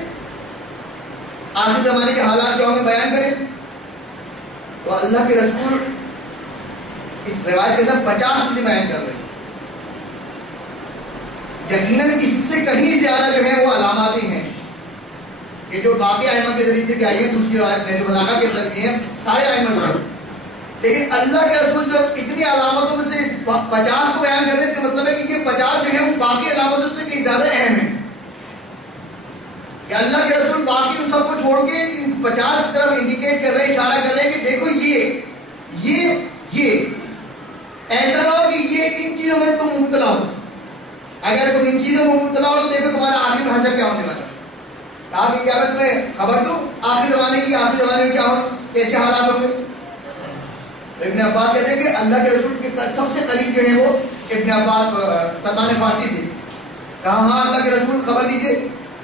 آخری زمانے کے حالات جو ہمیں بیان کریں. تو اللہ کے رسول اس روایت کے اندر 50 چیزیں بیان کر رہے ہیں. یقیناً اس سے کہیں زیادہ جو ہے وہ علامات ہی ہیں کہ جو باقی ائمہ کے ذریعے سے بھی آئی ہیں. دوسری روایت میں جو بلاغہ کے اندر بھی ہیں سارے ائمہ سے، لیکن اللہ کے رسول جو اتنی علامتوں میں سے 50 کو بیان کر رہے ہیں اس کا مطلب ہے کہ یہ 50 جو ہیں وہ باقی علامتوں سے کہیں زیادہ اہم ہیں. کہ اللہ کے رسول باقی ان سب کو چھوڑ کے ان 50 کی طرف انڈیکیٹ کر رہے ہیں، اشارہ کر رہے ہیں کہ دیکھو یہ ایسا نہ ہو کہ یہ ان چیزوں میں تم مبتلا ہو. اگر تم ان چیزوں میں مبتلا ہو تو دیکھو تمہارا آخری میں حشر کیا ہونے والا ہے. کہا کہ کیا میں تمہیں خبر دوں آخری زمانے کی، آخری زمانے میں کیا ہو کیسے حالات ہوں گے. ابن عباس کہتے ہیں کہ اللہ کے رسول کے سب سے قریب جو ہے وہ ابن عباس سلمان فارسی تھے. کہا ہاں اللہ کے رسول خبر دیجیے.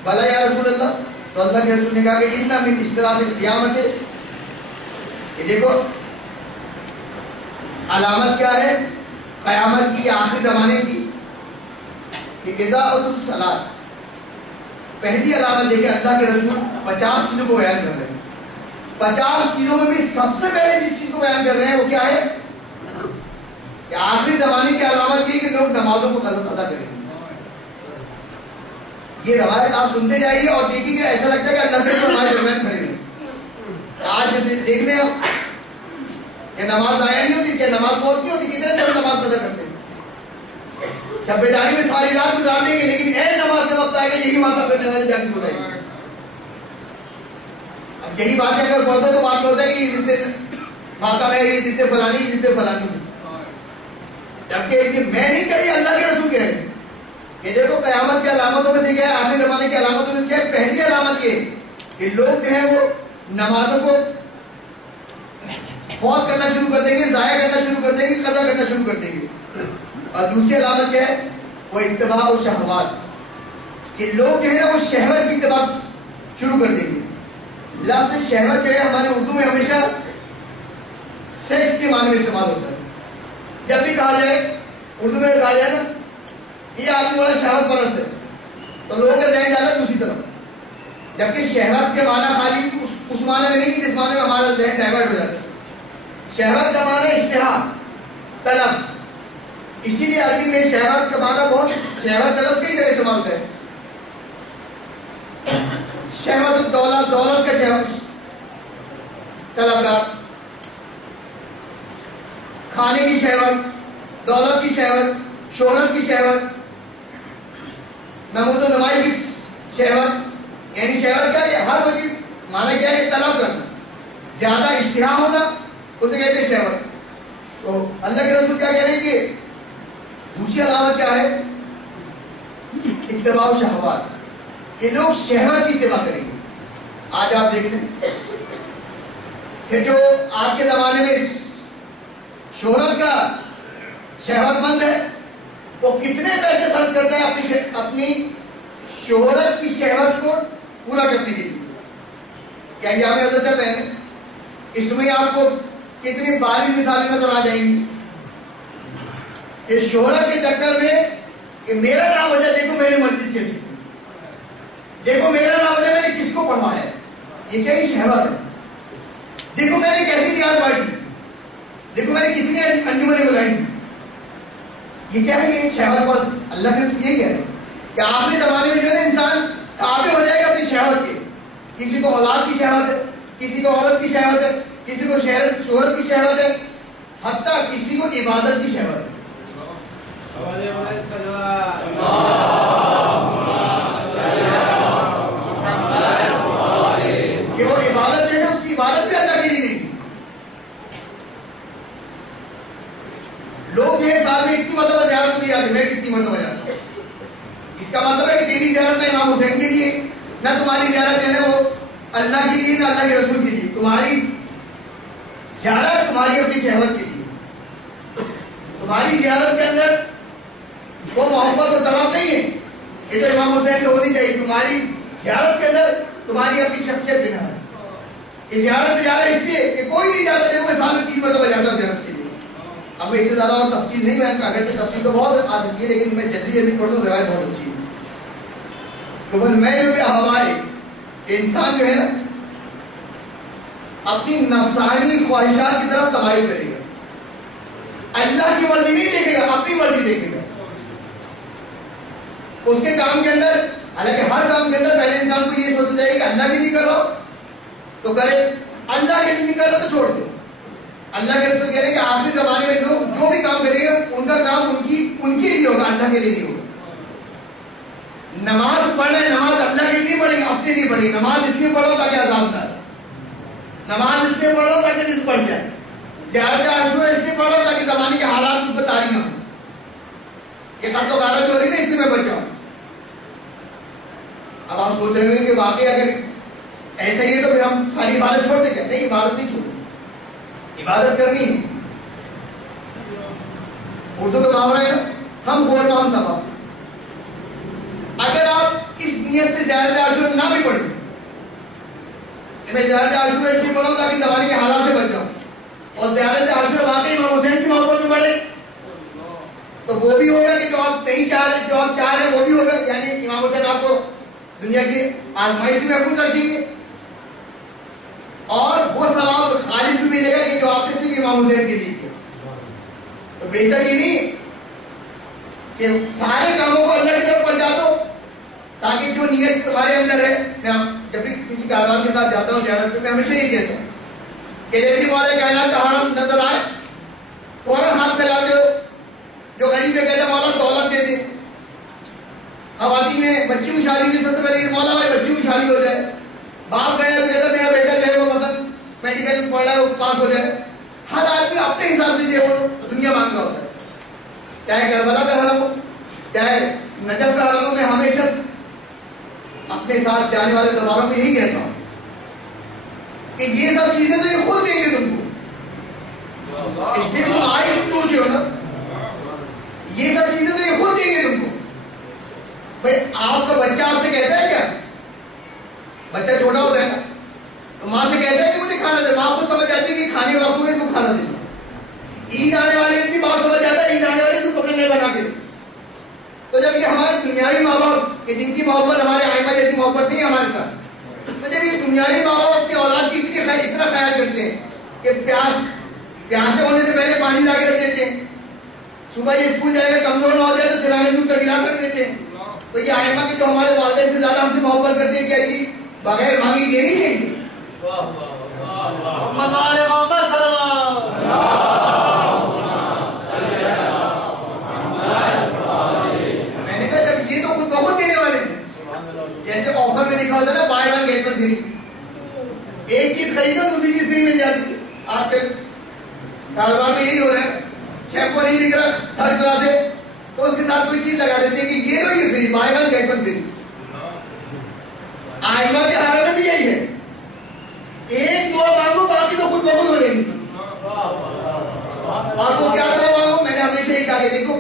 بھلا یا رسول اللہ، تو اللہ کے رسول نے کہا کہ اِنَّ مِنْ اشْتِرَاطِ الْقِیَامَةِ، یہ دیکھو علامت کیا ہے قیامت کی یا آخری زمانے کی، کہ اِذَاعَةُ الصَّلَاةِ، پہلی علامت دیکھیں اللہ کے رسول 50 چیزوں کو بیان کر رہے ہیں. 50 چیزوں میں بھی سب سے پہلے جس چیز کو بیان کر رہے ہیں وہ کیا ہے کہ آخری زمانے کی علامت یہ کہ لوگ نمازوں کو قضا کریں گے. یہ روایت آپ سنتے جائیے اور دیکھیں گے ایسا لگتا ہے کہ اللہ کے رسول ہمارے درمیان کھڑے ہوئے. آج دیکھ لیں ہم کہ نماز آیا نہیں ہوتی، کہ نماز فوت نہیں ہوتی، کتنے لوگ نماز قضا کرتے ہیں. شب بیداری میں ساری رات گزار دیں گے لیکن اے نماز کا وقت آئے گا یہی ماتم کرنے والے جا کے سو جائیں گے. اب یہی بات اگر پڑھتے تو بات ہوتا ہے کہ یہ ضد ماتم ہے، یہ ضد فلانی، یہ ضد فلانی. جبکہ میں نہیں کہی، اللہ کے رسول کہہ رہے ہیں کہ دیکھو قیامت کی علامتوں میں سے کیا ہے، آخری زمانے کی علامتوں میں سے کیا ہے. پہلی علامت یہ کہ لوگ جو ہے وہ نمازوں کو فوت کرنا شروع کر دیں گے، ضائع کرنا شروع کر دیں گے، قضا کرنا شروع کر دیں گے. اور دوسری علامت کیا ہے وہ اتباع و شہوات، کہ لوگ جو ہے نا وہ شہوت کی اتباع شروع کر دیں گے. لفظ شہوت جو ہے ہمارے اردو میں ہمیشہ سیکس کے معنی میں استعمال ہوتا ہے. جب بھی کہا جائے اردو میں کہا جائے نا یہ آدمی بڑا شہوت پرست ہے تو لوگوں کا ذہن جاتا ہے دوسری طرف. جبکہ شہوت کے معنی خالی اس معنی میں نہیں کہ جس معنی میں ہمارا ذہن ڈائیورٹ ہو جاتا ہے. شہوت کا معنی اشتہا، طلب. اسی لیے عربی میں شہوت کا معنی بہت، شہوت کا لفظ کئی جگہ استعمال ہوتا ہے. شہوت الدولت، دولت کا شہوت طلبگار، کھانے کی شہوت، دولت کی شہوت، شہرت کی شہوت، نمود و نمائی کی شہوت. یعنی شہوت کیا ہے؟ ہر وہ چیز مانا کیا ہے کہ طلب کرنا، زیادہ اشتہا ہونا، اسے کہتے ہیں شہوت. تو اللہ کے رسول کیا کہہ رہے ہیں کہ دوسری علامت کیا ہے؟ اتباع شہوات، یہ لوگ شہوت کی اتباع کریں گے. آج آپ دیکھ لیں کہ جو آج کے زمانے میں شہرت کا شہوت مند ہے وہ کتنے پیسے خرچ کرتا ہے اپنی شہرت کی شہوت کو پورا کرنے کے لیے. کیا یہ ہمیں پتہ چل رہے ہیں؟ اس میں آپ کو کتنی بارش مثالیں نظر آ جائیں گی کہ شہرت کے چکر میں کہ میرا نام ہو جائے، دیکھو میں نے مجلس کیسی کی، دیکھو میرا نام ہو جائے میں نے کس کو پڑھایا ہے. یہ کیا شہوت ہے؟ دیکھو میں نے کیسی دیہات بانٹی، دیکھو میں نے کتنی انجمنیں بلائی. یہ کیا ہے؟ یہ شہوت پر. اللہ کے رسول یہی کہہ رہے ہیں کہ آخری زمانے میں جو ہے نا انسان تابع ہو جائے گا اپنی شہوت کے. کسی کو اولاد کی شہوت ہے، کسی کو عورت کی شہوت ہے، کسی کو شہرت کی شہوت ہے، حتیٰ کسی کو عبادت کی شہوت ہے. کہ وہ عبادت جو ہے اس کی عبادت بھی اللہ کے لیے نہیں. لوگ جو ہے سال میں اتنی مرتبہ زیارت نہیں آتے، میں کتنی مرتبہ جاتا ہوں. اس کا مطلب ہے کہ تیری زیارت نہ امام حسین کے لیے، نہ تمہاری زیارت جو ہے وہ اللہ کے لیے، نہ اللہ کے رسول کے لیے. تمہاری زیارت تمہاری اپنی شہوت کے لیے. تمہاری زیارت کے اندر وہ محبت اور طلب نہیں ہے کہ جو امام حسین کو ہونی چاہیے. تمہاری زیارت کے اندر تمہاری اپنی شخصیت بنا ہے. یہ زیارت پہ جا رہا ہے اس لیے کہ کوئی نہیں جاتا. دیکھو میں سال میں 3 مرتبہ جاتا ہوں زیارت کے لیے. اب میں اس سے زیادہ اور تفصیل نہیں بیان کروں، اگرچہ تفصیل تو بہت آ سکتی ہے لیکن میں جلدی پڑھ دوں، روایت بہت اچھی ہے. تو بس میں جو کہ ہمارے انسان جو ہے نا اپنی نفسانی خواہشات کی طرف تمائل کرے گا. اللہ کی مرضی نہیں دیکھے گا، اپنی مرضی دیکھے گا. اس کے کام کے اندر، حالانکہ ہر کام کے اندر پہلے انسان کو یہ سوچنا چاہیے کہ اللہ کے لیے کر رہا ہو تو کرے، اللہ کے لیے نہیں کر رہا تو چھوڑ دے. اللہ کے رسول کہہ رہے ہیں کہ آخری زمانے میں لوگ جو بھی کام کریں گے ان کا کام ان کے لیے ہوگا، اللہ کے لیے نہیں ہوگا. نماز پڑھ رہے، نماز اللہ کے لیے نہیں پڑھیں گے، اپنے لیے پڑھیں گے. نماز اس لیے پڑھو تاکہ عذاب نہ آئے، نماز اس لیے پڑھو تاکہ رزق بڑھ جائے، زیارت عاشور اس لیے پڑھو تاکہ زمانے کے حالات اس پر طاری نہ ہو. یہ قتل و غارت جو ہو رہی ہے نا اس سے میں بچ جاؤں. اب آپ سوچ رہے ہیں کہ واقعی اگر ایسا ہی ہے تو پھر ہم ساری عبادت چھوڑ دیں. کیا نہیں، عبادت نہیں چھوڑ، عبادت کرنی ہے. اردو کا محاورہ ہے نا، ہم بول ہم سبا. اگر آپ اس نیت سے زیارت عاشور نہ بھی پڑھیں میں زیارت عاشورہ اس لیے پڑھا ہوں تاکہ زمانے کے حالات سے بچ جاؤں، اور زیارت عاشورہ واقعی امام حسین کی محبت میں بڑھے تو وہ بھی ہوگا کہ جو آپ نہیں چاہ رہے، جو آپ چاہ رہے ہیں وہ بھی ہوگا، یعنی امام حسین آپ کو دنیا کی آزمائش سے محفوظ رکھیں گے، اور وہ ثواب خالص بھی ملے گا کہ جو آپ نے صرف امام حسین کے لیے کیا۔ تو بہتر یہ نہیں کہ سارے کاموں کو اللہ کی طرف پہنچا دو، تاکہ جو نیت تمہارے اندر ہے، میں جب بھی کسی کاروان کے ساتھ جاتا ہوں زیارت پہ، میں ہمیشہ یہی کہتا ہوں کہ جیسے مولا کائنات کا حرم نظر آئے فوراً ہاتھ پھیلاتے ہو، جو غریب ہے کہتا ہے مولا دولت دے دے، خواتین میں بچیوں کی شادی کی سب سے پہلے مولا ہمارے بچیوں کی شادی ہو جائے، باپ گیا تو کہتا ہے میرا بیٹا جو ہے وہ مطلب میڈیکل پڑھ رہا ہے وہ پاس ہو جائے۔ ہر آدمی اپنے حساب سے جو ہے وہ دنیا مانگ رہا ہوتا ہے، چاہے کربلا کا حرم ہو چاہے نجف کا حرم ہو۔ میں ہمیشہ اپنے ساتھ جانے والے زبانوں کو یہی کہتا ہوں کہ یہ سب چیزیں تو یہ خود دیں گے تم کو، اس لیے تم آئے دور سے ہو نا، یہ سب چیزیں تو یہ خود دیں گے تم کو۔ بھائی آپ کا بچہ آپ سے کہتا ہے کیا، بچہ چھوٹا ہوتا ہے نا تو ماں سے کہتا ہے کہ مجھے کھانا دے، ماں خود سمجھ جاتی ہے کہ کھانے وقت ہو گئے تو کھانا دے۔ عید آنے والے کی باپ سمجھ جاتا ہے عید آنے والے تو کپڑے نہیں بنا کے دے۔ تو جب یہ ہمارے دنیاوی ماں باپ کہ جن کی محبت ہمارے آئمہ جیسی محبت نہیں ہے ہمارے ساتھ، تو جب یہ دنیاوی ماں باپ اپنی اولاد کی اتنا خیال کرتے ہیں کہ پیاسے ہونے سے پہلے پانی لا کے رکھ دیتے ہیں، صبح یہ اسکول جائے گا کمزور نہ ہو جائے تو سلانے دودھ کا گلاس رکھ دیتے ہیں، تو یہ آئمہ کی جو ہمارے والدین سے زیادہ ہم سے محبت کرتے ہیں، کیا کہ بغیر مانگی یہ نہیں دیں گے۔ میں نے کہا جب یہ تو خود بخود دینے والے ہیں، جیسے آفر میں لکھا ہوتا ہے نا buy one get one free, ایک چیز خریدو دوسری چیز فری مل جاتی ہے۔ آج کل کاروبار میں یہی ہو رہا ہے، شیمپو نہیں بک رہا تھرڈ کلاس ہے تو اس کے ساتھ کوئی چیز لگا دیتے ہیں کہ یہ لو یہ free, buy one get one free. آئمہ کے حرم میں بھی یہی ہے، ایک دعا مانگو باقی تو خود بخود ہو جائے گی۔ اور وہ کیا دعا مانگو، میں نے ہمیشہ یہ کہا کہ دیکھو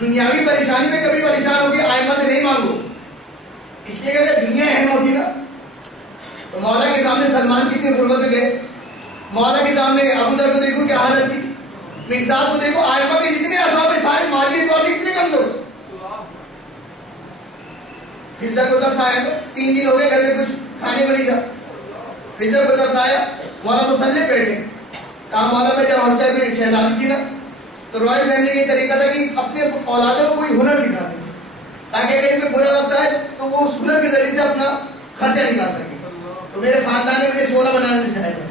دنیاوی پریشانی میں کبھی پریشان ہو کے آئمہ سے نہیں مانگو، اس لیے کہ اگر دنیا اہم ہوتی نا تو مولا کے سامنے سلمان کتنی غربت میں گئے، مولا کے سامنے ابو ذر کو دیکھو کیا حالت تھی، مقداد کو دیکھو، آئمہ کے جتنے اصحاب ہیں سارے مالی اعتبار سے اتنے کمزور۔ فضا کو ترس آیا، 3 دن ہو گئے گھر میں کچھ کھانے کو نہیں تھا، فضا کو ترس آیا، مولا مسلح بیٹھے، کہا مولا میں جب ہم چاہے میں شہزادی تھی نا تو رائل فیملی کا یہ طریقہ تھا کہ اپنے اولادوں کو کوئی ہنر سکھاتے تاکہ اگر ان میں برا وقت آئے تو وہ اس ہنر کے ذریعے سے اپنا خرچہ نکال سکے۔ تو میرے خاندان نے مجھے سونا بنانا سکھایا تھا،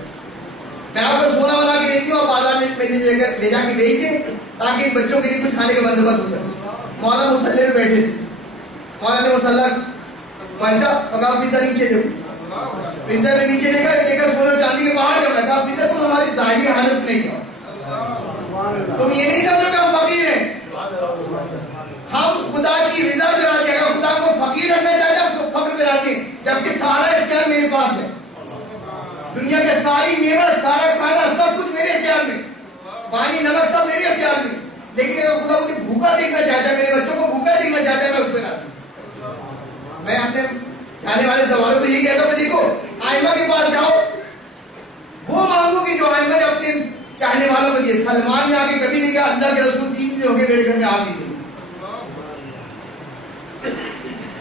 میں آپ کو سونا بنا کے دیتی ہوں اور بازار میں لے جا کے بیچ دیں تاکہ ان بچوں کے لیے کچھ کھانے کا بندوبست ہو جائے۔ مولا مسلح میں بیٹھے تھے، مولا نے مسلح پلٹا اور کہا فضا نیچے دیکھو، فضا نے نیچے دیکھا سونے چاندی کے باہر جب کہا فضا تم ہماری ظاہری حالت نہیں کیا، تم یہ نہیں سمجھو کہ ہم فقیر ہیں، ہم خدا کی رضا پہ راضی ہیں، اگر خدا کو فقیر رکھنا چاہتے ہیں ہم فقر پہ راضی ہیں، جبکہ سارا اختیار میرے پاس ہے، دنیا کے ساری نعمت سارا کھانا سب کچھ میرے اختیار میں، پانی نمک سب میرے اختیار میں، لیکن اگر خدا مجھے بھوکا دیکھنا چاہتا ہے، میرے بچوں کو بھوکا دیکھنا چاہتا ہے، میں اس پہ راضی ہوں۔ میں اپنے جانے والے سوالوں کو یہی کہتا ہوں کہ دیکھو آئمہ کے پاس جاؤ، وہ مانگو کہ جو آئمہ نے اپنے چاہنے والوں کو دیے۔ سلمان نے آگے کبھی نہیں کہا اللہ کے رسول 3 دن ہو گئے میرے گھر میں آگ نہیں،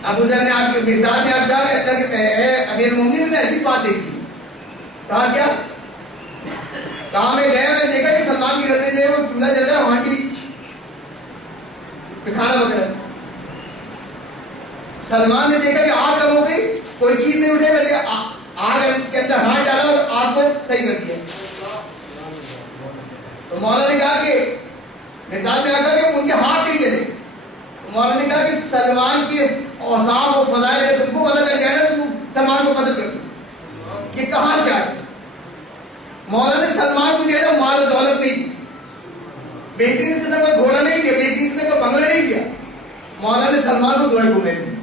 ابو ذر نے آگے مقداد نے آگے کہا کہ اللہ کے امیر المومنین نے عجیب بات دیکھی، کہا کیا، کہاں میں گیا میں دیکھا کہ سلمان کے گھر میں جو ہے وہ چولہا جل رہا ہے، ہانڈی پہ کھانا پک رہا ہے۔ سلمان نے دیکھا کہ آگ کم ہو گئی، کوئی چیز نہیں اٹھے، میں نے آگ کے اندر ہاتھ ڈالا اور آگ کو صحیح کر دیا۔ تو مولا نے کہا کہ مقداد نے کہا کہ ان کے ہاتھ نہیں جلے، مولا نے کہا کہ سلمان کے اوصاف اور فضائل اگر تم کو پتہ چل جائے نا تو تم سلمان کو قدر کر دو، یہ کہاں سے آئے؟ مولا نے سلمان کو دیا تھا مال و دولت نہیں دی، بہترین قسم کا گھوڑا نہیں دیا، بہترین قسم کا بنگلہ نہیں دیا، مولا نے سلمان کو گھوڑے گھومے دی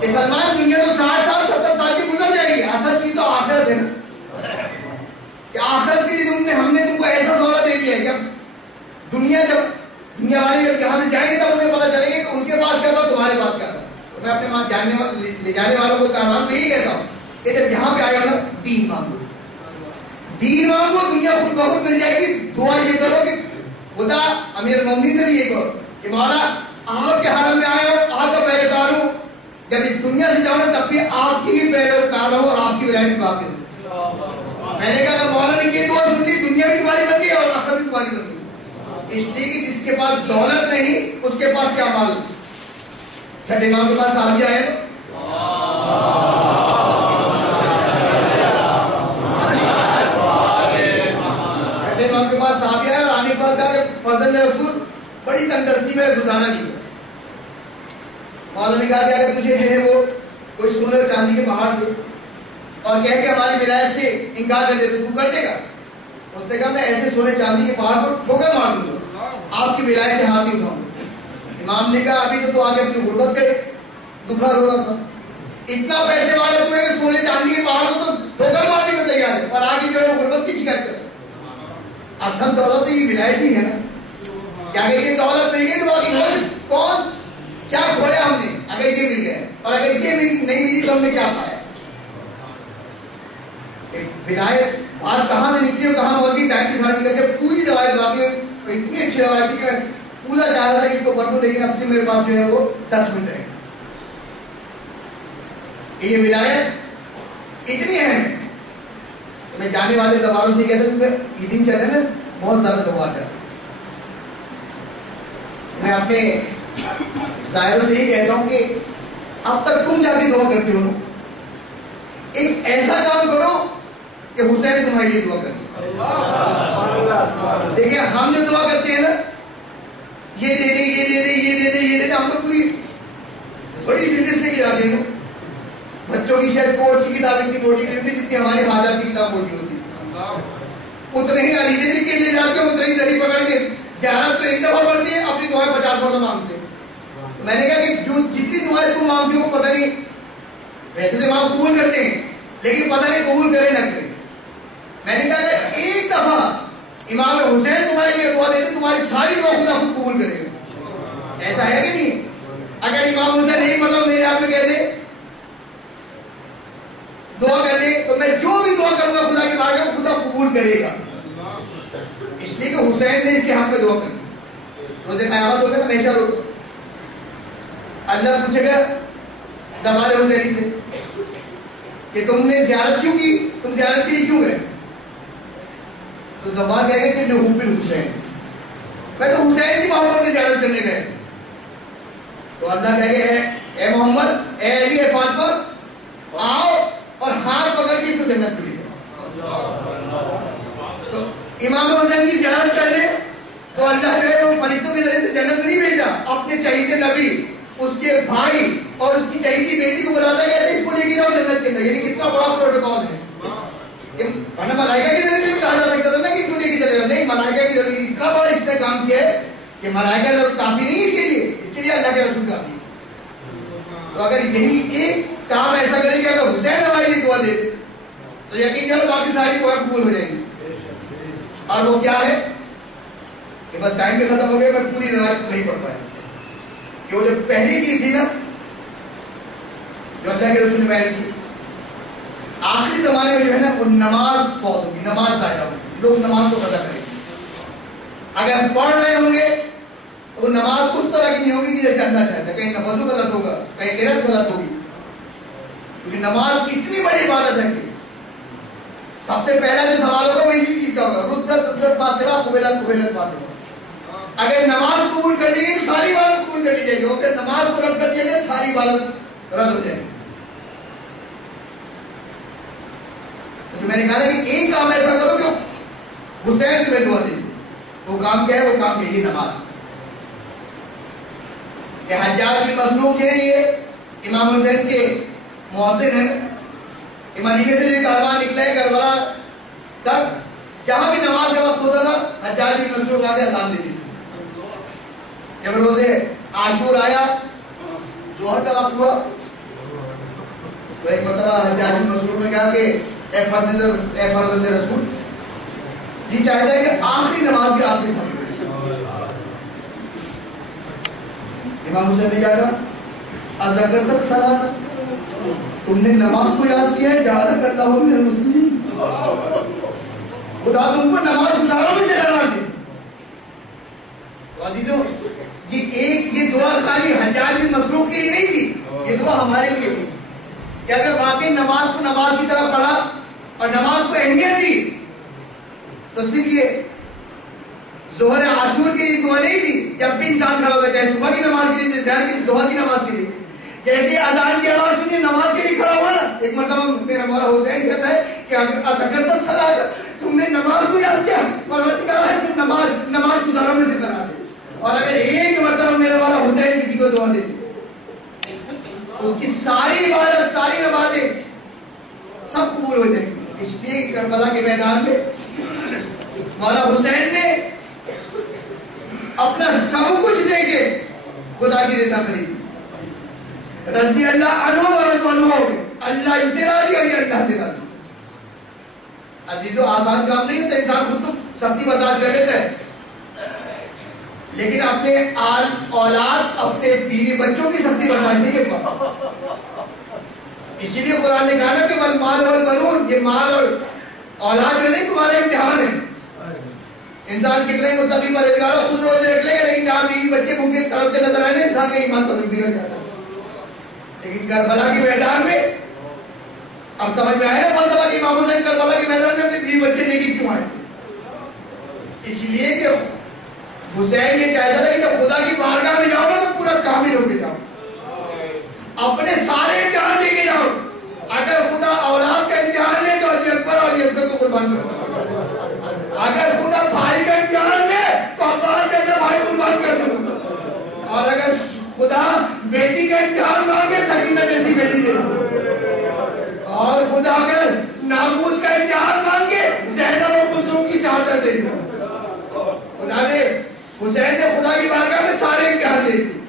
کہ سلمان دنیا تو 60 سال 70 سال کی گزر جائے گی، اصل چیز تو آخرت ہے نا، کہ آخرت کے لیے ہم نے تم کو ایسا سوال دے دیا ہے کہ دنیا والے جب یہاں سے جائیں گے تب انہیں پتا چلے گا کہ ان کے پاس کیا تھا تمہارے پاس کیا تھا۔ میں اپنے لے جانے والوں کو کہا کو یہی کہتا ہوں کہ جب یہاں پہ آئے ہو نا دین مانگو، دین مانگو، دنیا خود بخود مل جائے گی. دعا یہ کرو کہ خدا امیر المومنین سے بھی یہ کہو کہ مولا آپ کے حرم میں آئے ہو، آپ کا پیروکار ہوں، جب اس دنیا سے جاؤ تب بھی آپ کی ہی پیروکار رہو اور آپ کی ولایت باقی رہو. میں نے کہا کہ مولا نے یہ دعا سن لی، دنیا بھی تمہاری بن گئی اور آخرت بھی تمہاری بن گئی. اس لیے کہ جس کے پاس دولت نہیں اس کے پاس کیا مال. چھٹے امام کے پاس صحابی آئے تو چھٹے امام کے پاس صحابی آئے اور آنے کے بعد کہا کہ فرزند رسول بڑی تندرستی میں گزارا نہیں ہوا. مولا نے کہا کہ اگر تجھے جو ہے وہ کوئی سونے اور چاندی کے پہاڑ دے اور کہہ کے ہماری ولایت سے انکار کر دے تو تو کر دے گا؟ اس نے کہا میں ایسے سونے چاندی کے پہاڑ کو ٹھوکر مار دوں گا، آپ کی ولایت سے ہاتھ نہیں اٹھاؤں گا. امام نے کہا ابھی تو آگے اپنی غربت کرے، دکھڑا رو رہا تھا. اتنا پیسے والے تو ہے کہ سونے چاندی کے پہاڑ کو تو ٹھوکر مارنے کو تیار ہے اور آگے جو ہے غربت کی شکایت کرے. اصل دولت تو یہ ولایت ہی ہے نا. کیا کہ یہ دولت مل گئی تو باقی کون کیا کھویا ہم نے اگر یہ مل گیا، اور اگر یہ نہیں ملی تو ہم نے کیا کھایا. ولایت بات کہاں سے نکلی اور کہاں پہنچ گئی ٹائم کی ساتھ نکل کے پوری روایت باقی اتنی اچھی روایت تھی کہ میں پورا چاہ رہا تھا کہ اس کو پڑھ دوں، لیکن اب سے میرے پاس جو ہے وہ 10 منٹ رہے گا. یہ ولایت اتنی اہم ہے. میں جانے والے زبانوں سے کہتا ہوں کہ یہ دن چل رہے نا بہت زیادہ زبان جاتا. میں اپنے ظاہروں سے یہ کہتا ہوں کہ اب تک تم جا کے دعا کرتے ہو، ایک ایسا کام کرو کہ حسین تمہارے لیے دعا کرتے. دیکھیں ہم جو دعا کرتے ہیں نا یہ دے دے یہ دے دے یہ دے دے یہ دے دے، ہم تو پوری بڑی سیریس لے کے جاتے ہیں. بچوں کی شاید کورس کی کتاب اتنی موٹی نہیں ہوتی جتنی ہماری حاجات کی کتاب موٹی ہوتی. اتنے ہی عریضے لکھ کے لے جاتے ہیں، اتنے ہی ذریع پکڑ کے زیارت تو ایک دفعہ پڑھتے ہیں، اپنی دعائیں 50 مرتبہ مانگتے ہیں. میں نے کہا کہ جو جتنی دعائیں تم مانگتے ہو پتہ نہیں، ویسے تو امام قبول کرتے ہیں لیکن پتہ نہیں قبول کرے نہ کرے. میں نے کہا کہ ایک دفعہ امام حسین تمہارے لیے دعا دیتے تمہاری ساری دعا خدا خود قبول کرے گا. ایسا ہے کہ نہیں؟ اگر امام حسین نہیں مطلب میرے آپ میں کہہ دے دعا کر دے تو میں جو بھی دعا کروں گا خدا کے بارے میں خدا قبول کرے گا. اس لیے کہ حسین نے اس کے حق میں دعا کر دی. روزے قیامت ہوگا نا ہمیشہ رو اللہ پوچھے گا زمان حسینی سے کہ تم نے زیارت کیوں کی، تم زیارت کے لیے کیوں گئے؟ تو زبان کہے گا کہ جو حب الحسین، میں تو حسین کی محبت میں زیارت کرنے گئے. تو اللہ کہے گا اے محمد، اے علی، اے فاطمہ آؤ اور ہاتھ پکڑ کے اس کو جنت میں لے جاؤ. تو امام حسین کی زیارت کر لے تو اللہ کہے گا فرشتوں کے ذریعے سے جنت نہیں بھیجا، اپنے چہیتے نبی اس کے بھائی اور اس کی چہیتی بیٹی کو بلاتا گیا تھا اس کو لے کے جاؤ جنت کے اندر. یعنی کتنا بڑا پروٹوکول ہے. ورنہ ملائکہ کے ذریعے سے بھی کہا جا سکتا تھا نا کہ ان کو لے کے چلے جاؤ. نہیں، ملائکہ کے ذریعے اتنا بڑا اس نے کام کیا ہے کہ ملائکہ ضرور کافی نہیں اس کے لیے اللہ کے رسول کافی. تو اگر یہی ایک کام ایسا کرے کہ اگر حسین ہمارے لیے دعا دے تو یقین کرو باقی ساری دعائیں قبول ہو جائیں گی. اور وہ کیا ہے کہ بس ٹائم بھی ختم ہو گیا، میں پوری روایت نہیں پڑھ پایا. کہ وہ جو پہلی چیز تھی نا جو اللہ کے رسول نے بیان کی، آخری زمانے میں جو ہے نا وہ نماز بہت ہوگی، نماز ظاہر ہوگی، لوگ نماز کو قضا کریں گے. اگر ہم پڑھ رہے ہوں گے تو وہ نماز اس طرح کی نہیں ہوگی کہ جیسے اللہ چاہتا ہے. کہیں وضو غلط ہوگا، کہیں قرات غلط ہوگی. کیونکہ نماز اتنی بڑی عبادت ہے کہ سب سے پہلا جو سوال ہوگا وہ اسی چیز کا ہوگا، ردت فاصلہ قبیلت فاصلہ. اگر نماز قبول کر دی گئی تو ساری عبادت قبول کر دی جائے گی، اگر نماز کو رد کر دیا گیا ساری عبادت رد ہو جائے گی. تو میں نے کہا کہ ایک کام ایسا کرو کہ حسین تمہیں دعا دے. وہ کام کیا ہے؟ وہ کام یہی نماز. کہ حجاج بن مسروق ہے یہ امام حسین کے محسن ہیں. مدینے سے یہ کاروان نکلا ہے کربلا تک، جہاں بھی نماز کا وقت ہوتا تھا حجاج بن مسروق آ کے اذان دیتی تھی. جب روزے عاشور آیا، ظہر کا وقت ہوا تو ایک مرتبہ حجاج بن مسروق نے کہا کہ اے فرزند رسول، جی چاہتا ہے کہ آخری نماز بھی آپ کے ساتھ پڑھیں. امام حسین نے کیا کہا؟ اذکرت الصلاۃ، تم نے نماز کو یاد کیا ہے، جعلک اللہ من المسلمین، خدا تم کو نماز گزاروں میں سے ڈرا دے۔ تو عزیزوں یہ دعا خالی حجاج بن مسروق کے لیے نہیں تھی، یہ دعا ہمارے لیے بھی کہ اگر واقعی نماز کو نماز کی طرف پڑھا اور نماز کو اہمیت دی تو صرف یہ ظہر عاشور کے لیے دعا نہیں تھی، جب بھی انسان کھڑا ہوتا ہے، چاہے صبح کی نماز کے لیے، چاہے ظہر کی نماز کے لیے، جیسے اذان کی آواز سنی نماز کے لیے کھڑا ہوا نا، ایک مرتبہ میرا مولا حسین کہتا ہے کہ اگر تو صلاۃ تم نے نماز کو یاد کیا، پروردگار ہے تم نماز گزاروں میں سے کرا دے، اور اگر ایک مرتبہ میرا مولا حسین کسی کو دعا دے اس کی ساری عبادت، ساری نمازیں سب قبول ہو جائیں گی۔ اس لیے کربلا کے میدان میں مولا حسین نے اپنا سب کچھ دے کے خدا کی رضا خریدی، رضی اللہ عنہ و رضوا عنہ، اللہ ان سے راضی اور یہ اللہ سے راضی۔ عزیزو آسان کام نہیں ہوتا، انسان خود تو سختی برداشت کر لیتا ہے، لیکن اپنے اولاد، اپنے بیوی بچوں کی سختی برداشت نہیں کر پاتا۔ اسی لیے قرآن نے کہا نا کہ والمال والبنون، یہ مال اور اولاد جو نہیں تمہارے امتحان ہے۔ انسان کتنے متقی پرہیزگار ہو، خود روزے رکھ لے گا، لیکن جہاں بیوی بچے بھوکے تڑپتے نظر آئے نا، انسان کا ایمان پر بگڑ جاتا ہے۔ لیکن کربلا کے میدان میں اب سمجھ میں آیا نا فلسفہ کہ امام حسین کربلا کے میدان میں اپنے بیوی بچے لے کے کیوں آئے؟ اس لیے کہ حسین یہ چاہتا تھا کہ جب خدا کی بارگاہ میں جاؤ نا تو پورا کامل ہو کے جاؤ، اپنے سارے امتحان دے کے جاؤ۔ اگر خدا اولاد کا امتحان لے تو علی اکبر اور علی اصغر کو قربان کر دو، اگر خدا بھائی کا امتحان لے تو عباس جیسا بھائی قربان کر دو، اور اگر خدا بیٹی کا امتحان مانگے سکینہ جیسی بیٹی دے دو، اور خدا اگر ناموس کا امتحان مانگے زینب اور کلثوم کی چادر دے دو۔ خدا نے حسین نے خدا کی بارگاہ میں سارے امتحان دے دیے،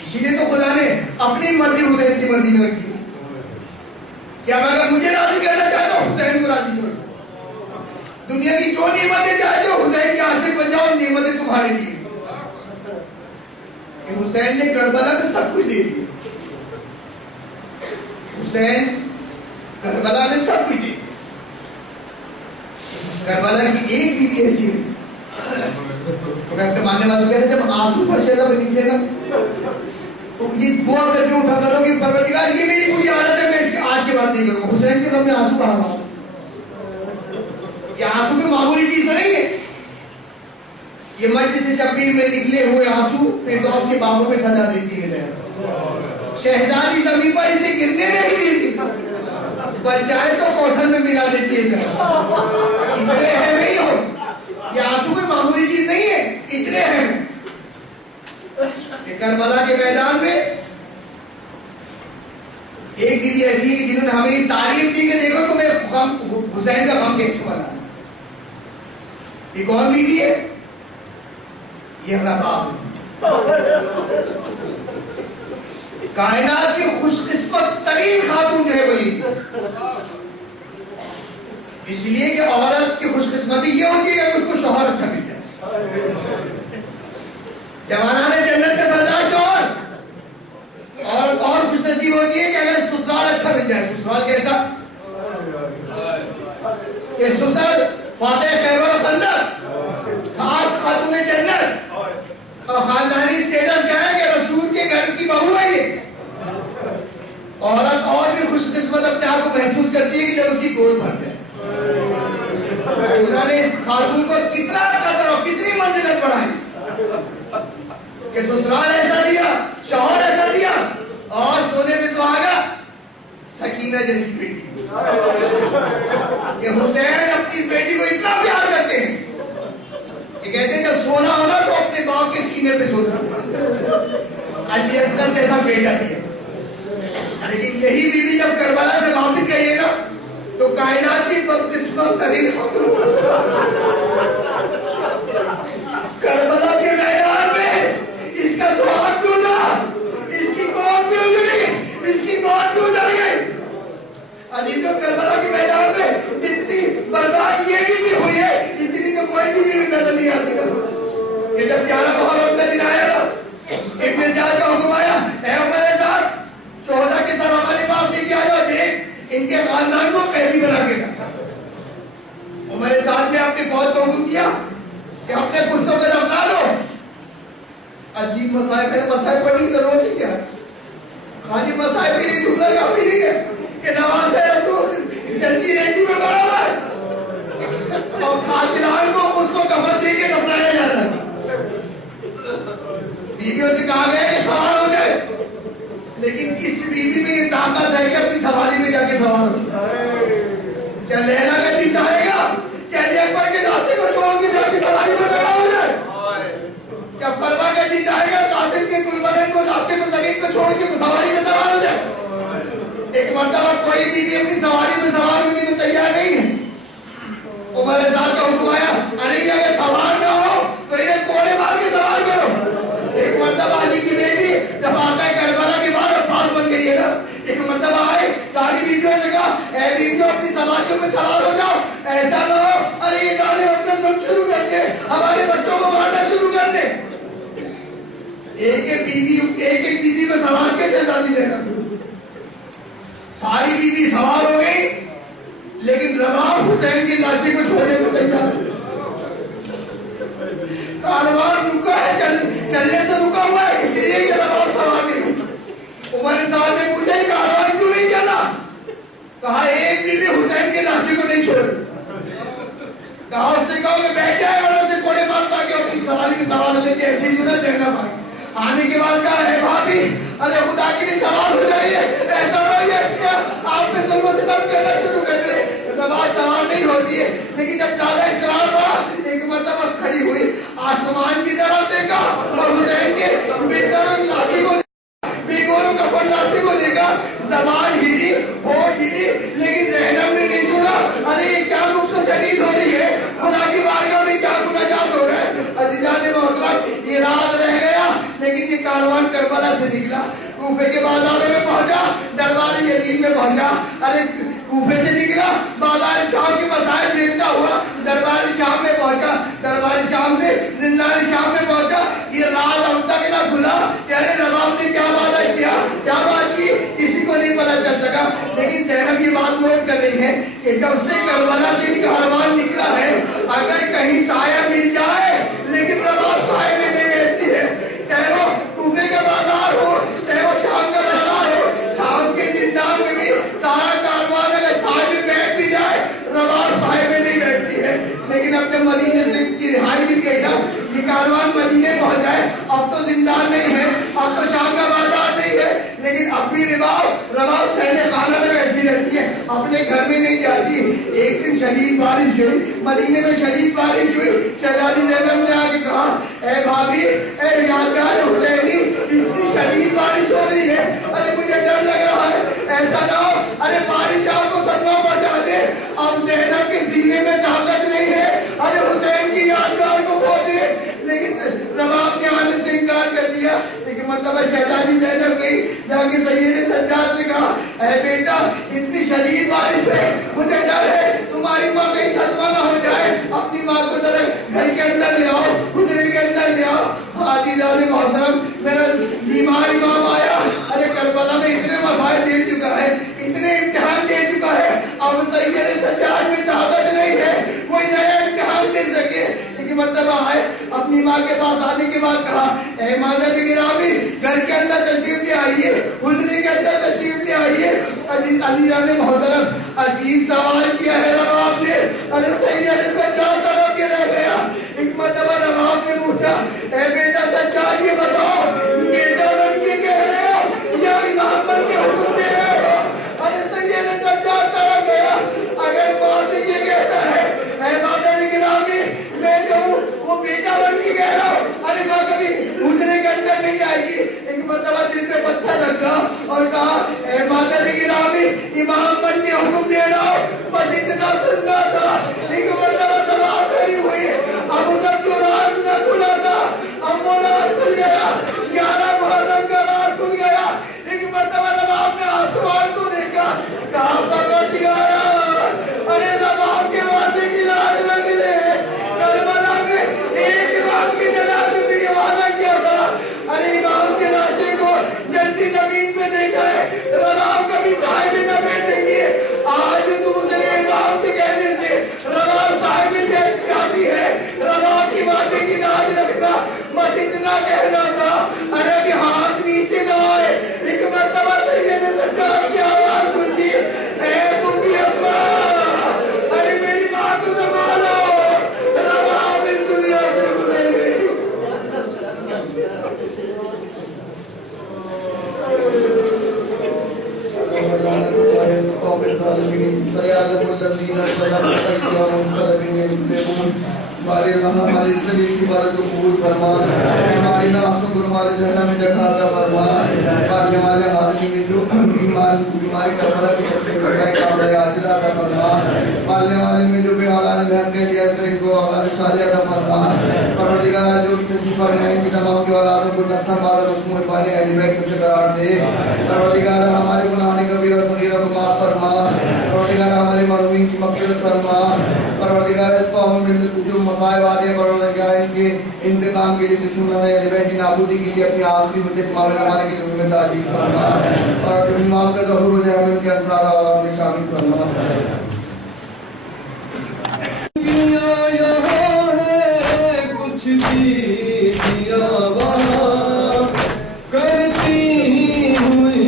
اسی لیے تو خدا نے اپنی مرضی حسین کی مرضی میں رکھی کہ اب اگر مجھے راضی کرنا چاہتا ہوں حسین کو راضی کرو، دنیا کی جو نعمتیں چاہتے ہو حسین کے عاشق بن جاؤ، نعمتیں تمہارے لیے۔ کہ حسین نے کربلا میں سب کچھ دے دیا، حسین کربلا میں سب کچھ دے دیا۔ کربلا کی ایک بھی ایسی ہے، میں اپنے ماننے والوں کہہ رہے جب آنسو فرشیدہ پر نکلے نا تو یہ دعا کر کے اٹھا کرو کہ پروردگار یہ میری پوری عادت ہے، میں اس کے آج کے بعد نہیں کروں گا۔ حسین کے غم میں آنسو کہاں رہا، یہ آنسو کوئی معمولی چیز تو نہیں ہے، یہ مجلس شبیر میں نکلے ہوئے آنسو فردوس کے باغوں میں سجا دیتی ہے۔ شہزادی زمین پر اسے گرنے نہیں دیتی، بچائے تو کوثر میں ملا دیتی ہے۔ اتنے اہم نہیں ہو، یہ آنسو کوئی معمولی چیز نہیں ہے، اتنے اہم ہے کہ کربلا کے میدان میں ایک بیوی ایسی ہے کہ جنہوں نے ہمیں یہ تعلیم دی کہ دیکھو تمہیں حسین کا غم کیسے بنا۔ یہ کون بیوی ہے؟ یہ ہمارا باپ ہے، کائنات کی خوش قسمت ترین خاتون جو ہے وہی، اس لیے کہ عورت کی خوش قسمتی یہ ہوتی ہے کہ اس کو شوہر اچھا مل جائے، جوانان جنت کا سردار شوہر، اور خوش نصیب ہوتی ہے کہ اگر سسرال اچھا مل جائے۔ سسرال کیسا کہ سسر فاتح خیبر خندق، ساس خاتون جنت، اور خاندانی سٹیٹس کیا ہے کہ رسول کے گھر کی بہو ہے یہ۔ عورت اور بھی خوش قسمت اپنے آپ کو محسوس کرتی ہے کہ جب اس کی گود بھر جائے۔ انہوں نے اس خاتون کو کتنا قدر اور کتنی منزلت بڑھائی کہ سسرال ایسا دیا، شوہر ایسا دیا، اور سونے میں سہاگا سکینہ جیسی بیٹی کہ حسین اپنی بیٹی کو اتنا پیار کرتے ہیں کہ کہتے ہیں جب سونا ہونا تو اپنے باپ کے سینے پہ سونا، علی اصغر جیسا بیٹا دیا۔ لیکن یہی بیوی جب کربلا سے واپس گئی ہے نا تو کائنات کی بدقسمت ترین خاتون کربلا کے میدان میں اس کا سہاگ ٹوٹا، اس کی قوم بھی اجڑی، اس کی موت بھی اجڑ گئی۔ عزیزوں کربلا کے میدان میں جتنی بربادی یہ بھی ہوئی ہے اتنی تو کوئی بھی نظر نہیں آتی کہ جب 11 محرم کا دن آیا نا ابن زیاد کا حکم آیا، اے عمر زیاد ان کے خاندان کو قیدی بنا کے رکھا. عمر سعد نے اپنی فوج کو حکم دیا کہ اپنے کشتوں کو دفنا دو. عجیب مصائب ہے. مصائب پڑھی تو روز ہی کیا خالی مصائب کے لیے جملہ کافی نہیں ہے کہ نواز رسول جلدی ریڈی میں بڑا ہوا ہے اور قاتلان کو اس کو کفن دے کے دفنایا جا رہا ہے. بیویوں سے کہا گیا کہ سوار ہو جائے, لیکن کس بیوی میں یہ طاقت ہے کہ اپنی سواری میں جا کے سوار ہو؟ کیا لیلا کا جی چاہے گا کہ علی اکبر کے ناصر کو چھوڑ کے جا کے سواری میں سوار ہو جائے؟ کیا فرما کا جی چاہے گا قاسم کے گلبرن کو ناصر کو زمین کو چھوڑ کے سواری میں سوار ہو جائے؟ ایک مرتبہ کوئی بیوی اپنی سواری میں سوار ہونے کو تیار نہیں ہے. عمر سعد کا حکم آیا, علی اگر سوار نہ ہو تو انہیں کوڑے مار کے سوار کرو. ایک مرتبہ علی کی بیٹی جب آقا کربلا کے بعد عباس بن گئی ہے نا, ایک مرتبہ آئے ساری بیویوں سے کہا اے بیویوں اپنی سواریوں میں سوار ہو جاؤ, ایسا نہ ہو ارے یہ جانے اپنا ظلم شروع کر دے, ہمارے بچوں کو مارنا شروع کر دے. ایک ایک بیوی کو سوار کے شہزادی دینا. ساری بیوی سوار ہو گئی, لیکن رباب حسین کی لاشی کو چھوڑنے کو تیار. کاروان رکا ہے, چلنے سے رکا ہوا ہے, اس لیے کہ رباب سوار نہیں. عمر صاحب نے پوچھا یہ کاروان کیوں نہیں چلا؟ کہا ایک بیوی حسین کی لاشی کو نہیں چھوڑ. کہا اس سے کہو کہ بیٹھ جائے اور اسے کوڑے مار تاکہ اپنی سواری میں سوار ہو جائے. ایسی سنا زینب آئی, آنے کے بعد کہا ہے بھابی ارے خدا کے لیے سوار ہو جائیے, ایسا نہ ہو یہ آپ نے ظلم و ستم کرنا شروع کر دے. نماز سوار نہیں ہوتی ہے, لیکن جب زیادہ اصرار ہوا ایک مرتبہ کھڑی ہوئی, آسمان کی طرف دیکھا اور حسین کے بہتر لاشی کو بیگوروں کفن لاشی کو دیکھا. زبان ہلی, ہوٹ ہلی, لیکن زینب نے نہیں سنا. ارے یہ کیا گفتگو شدید ہو رہی ہے, خدا کی بارگاہ میں کیا مناجات ہو رہا ہے. عزیزان محترم یہ راز رہ گیا, لیکن یہ کاروان کربلا سے نکلا, کوفے کے بازار میں پہنچا, دربار یزید میں پہنچا. ارے کوفے سے نکلا, بازار شام کے مسائل دیکھتا ہوا دربار شام میں پہنچا, دربار شام سے زندان شام میں پہنچا. یہ راز اب تک نہ کھلا کہ ارے رباب نے کیا وعدہ کیا, کیا بات کی, کسی کو نہیں پتا چل سکا. لیکن زینب یہ بات نوٹ کر رہی ہے کہ جب سے کربلا سے کاروان نکلا ہے, اگر کہیں سایہ مل جائے لیکن رباب سایہ میں نہیں بیٹھتی ہے. چاہے وہ کوفے کا بازار ہو, چاہے وہ شام کا بازار ہو, شام کے زندان میں بھی سارا کاروان اگر سائے میں بیٹھ بھی جائے رباب سائے میں نہیں بیٹھتی ہے. لیکن اب جب مدینے سے کی رہائی مل گئی نا, یہ کاروان مدینے پہنچ جائے, اب تو زندان نہیں ہے, اب تو شام کا بازار نہیں ہے, لیکن اب بھی رباب سہنے خانہ میں بیٹھی رہتی ہے, اپنے گھر میں نہیں جاتی. ایک دن شدید بارش ہوئی, مدینے میں شدید بارش ہوئی. شہزادی زینب نے آ کے کہا اے بھابھی, اے یادگار حسینی, اتنی شدید بارش ہو رہی ہے, ارے مجھے ڈر لگ رہا ہے, ایسا نہ ہو ارے بارش آپ کو صدمہ پہنچا دے. اب زینب کے سینے میں طاقت نہیں ہے, ارے حسین کی یادگار کو کھو دے. لیکن رباب نے آنے سے انکار کر دیا. لیکن مرتبہ شہزادی زینب گئی, جا کے سید سجاد سے کہا اے بیٹا اتنی شدید بارش ہے, مجھے ڈر ہے تمہاری ماں کہیں صدمہ نہ ہو جائے, اپنی ماں کو ذرا گھر کے اندر لے آؤ, حجرے کے اندر لے آؤ. عزیزان محترم میرا بیمار امام آیا, ارے کربلا میں اتنے مسائل دے چکا ہے, اتنے امتحان دے چکا ہے, اب سید سجاد میں طاقت نہیں ہے کوئی نیا امتحان دے سکے. لیکن مرتبہ آئے, اپنی ماں کے پاس آنے کے بعد کہا اے مادر گرامی گھر کے اندر تشریف لے آئیے, حجرے کے اندر تشریف لے آئیے. عزیزان محترم عجیب سوال کیا ہے رباب نے, ارے سید سجاد تڑپ کے رہ گیا. ایک مرتبہ رباب نے پوچھا اے بیٹا سجاد یہ بتاؤ بیٹا بن کے کہہ رہے ہو یا امام بن کے حکم دے رہے ہو؟ ارے سید سجاد تڑپ گیا. اگر ماں سے یہ کہتا ہے اے مادر گرامی میں جو ہوں وہ بیٹا بن کے کہہ رہا ہوں, ارے ماں کبھی حجرے کے اندر نہیں جائے گی. ایک مرتبہ دل پہ پتھر رکھا اور کہا اے مادر گرامی امام بن کے حکم دے رہا ہوں, بس اتنا سننا تھا. ایک مرتبہ سوال کھڑی ہوئی, اب ادھر جو راز نہ کھلا تھا اب وہ راز کھل گیا. اتنا کہنا تھا ارے کہ ہاتھ نیچے نہ آئے. ایک مرتبہ سید سرکار کی آواز سنی اے بوڑھی اماں ارے میری ماں کو سنبھالو روا میں دنیا سے گزر گئی. ہمارے ہمارے اس طرح کی بات کو قبول فرما. ہماری ناسوں کو ہمارے جہنم میں جگہ عطا فرما. ہمارے حاضری میں جو بیماری کا فرق کرتے کرنے کا بڑا عاجل عطا فرما. ہمارے میں جو بے اولاد بہن کے لیے ان کو اولاد صالح عطا فرما. پروردگار جو تشریف فرمائے ان کی تمام کی اولادوں کو نصیب بارہ حکم پانے کا بیت میں قرار دے. پروردگار ہمارے گناہوں کبیرہ و صغیرہ کو معاف فرما. پروردگار ہمارے مرحومین کی مغفرت فرما. پروردگار اس قوم میں جو مصائب آتے ہیں پروردگار ان کے انتقام کے لیے دشمنوں نے علیہ کی نابودی کے لیے اپنی آخری مدت معاملہ نمانے کی ذمہ داری فرما. اور امام کا ظہور و جہاں ان کے انصار عوام میں شامل فرما. یہاں ہے کچھ بھی دیا وہاں کرتی ہوئی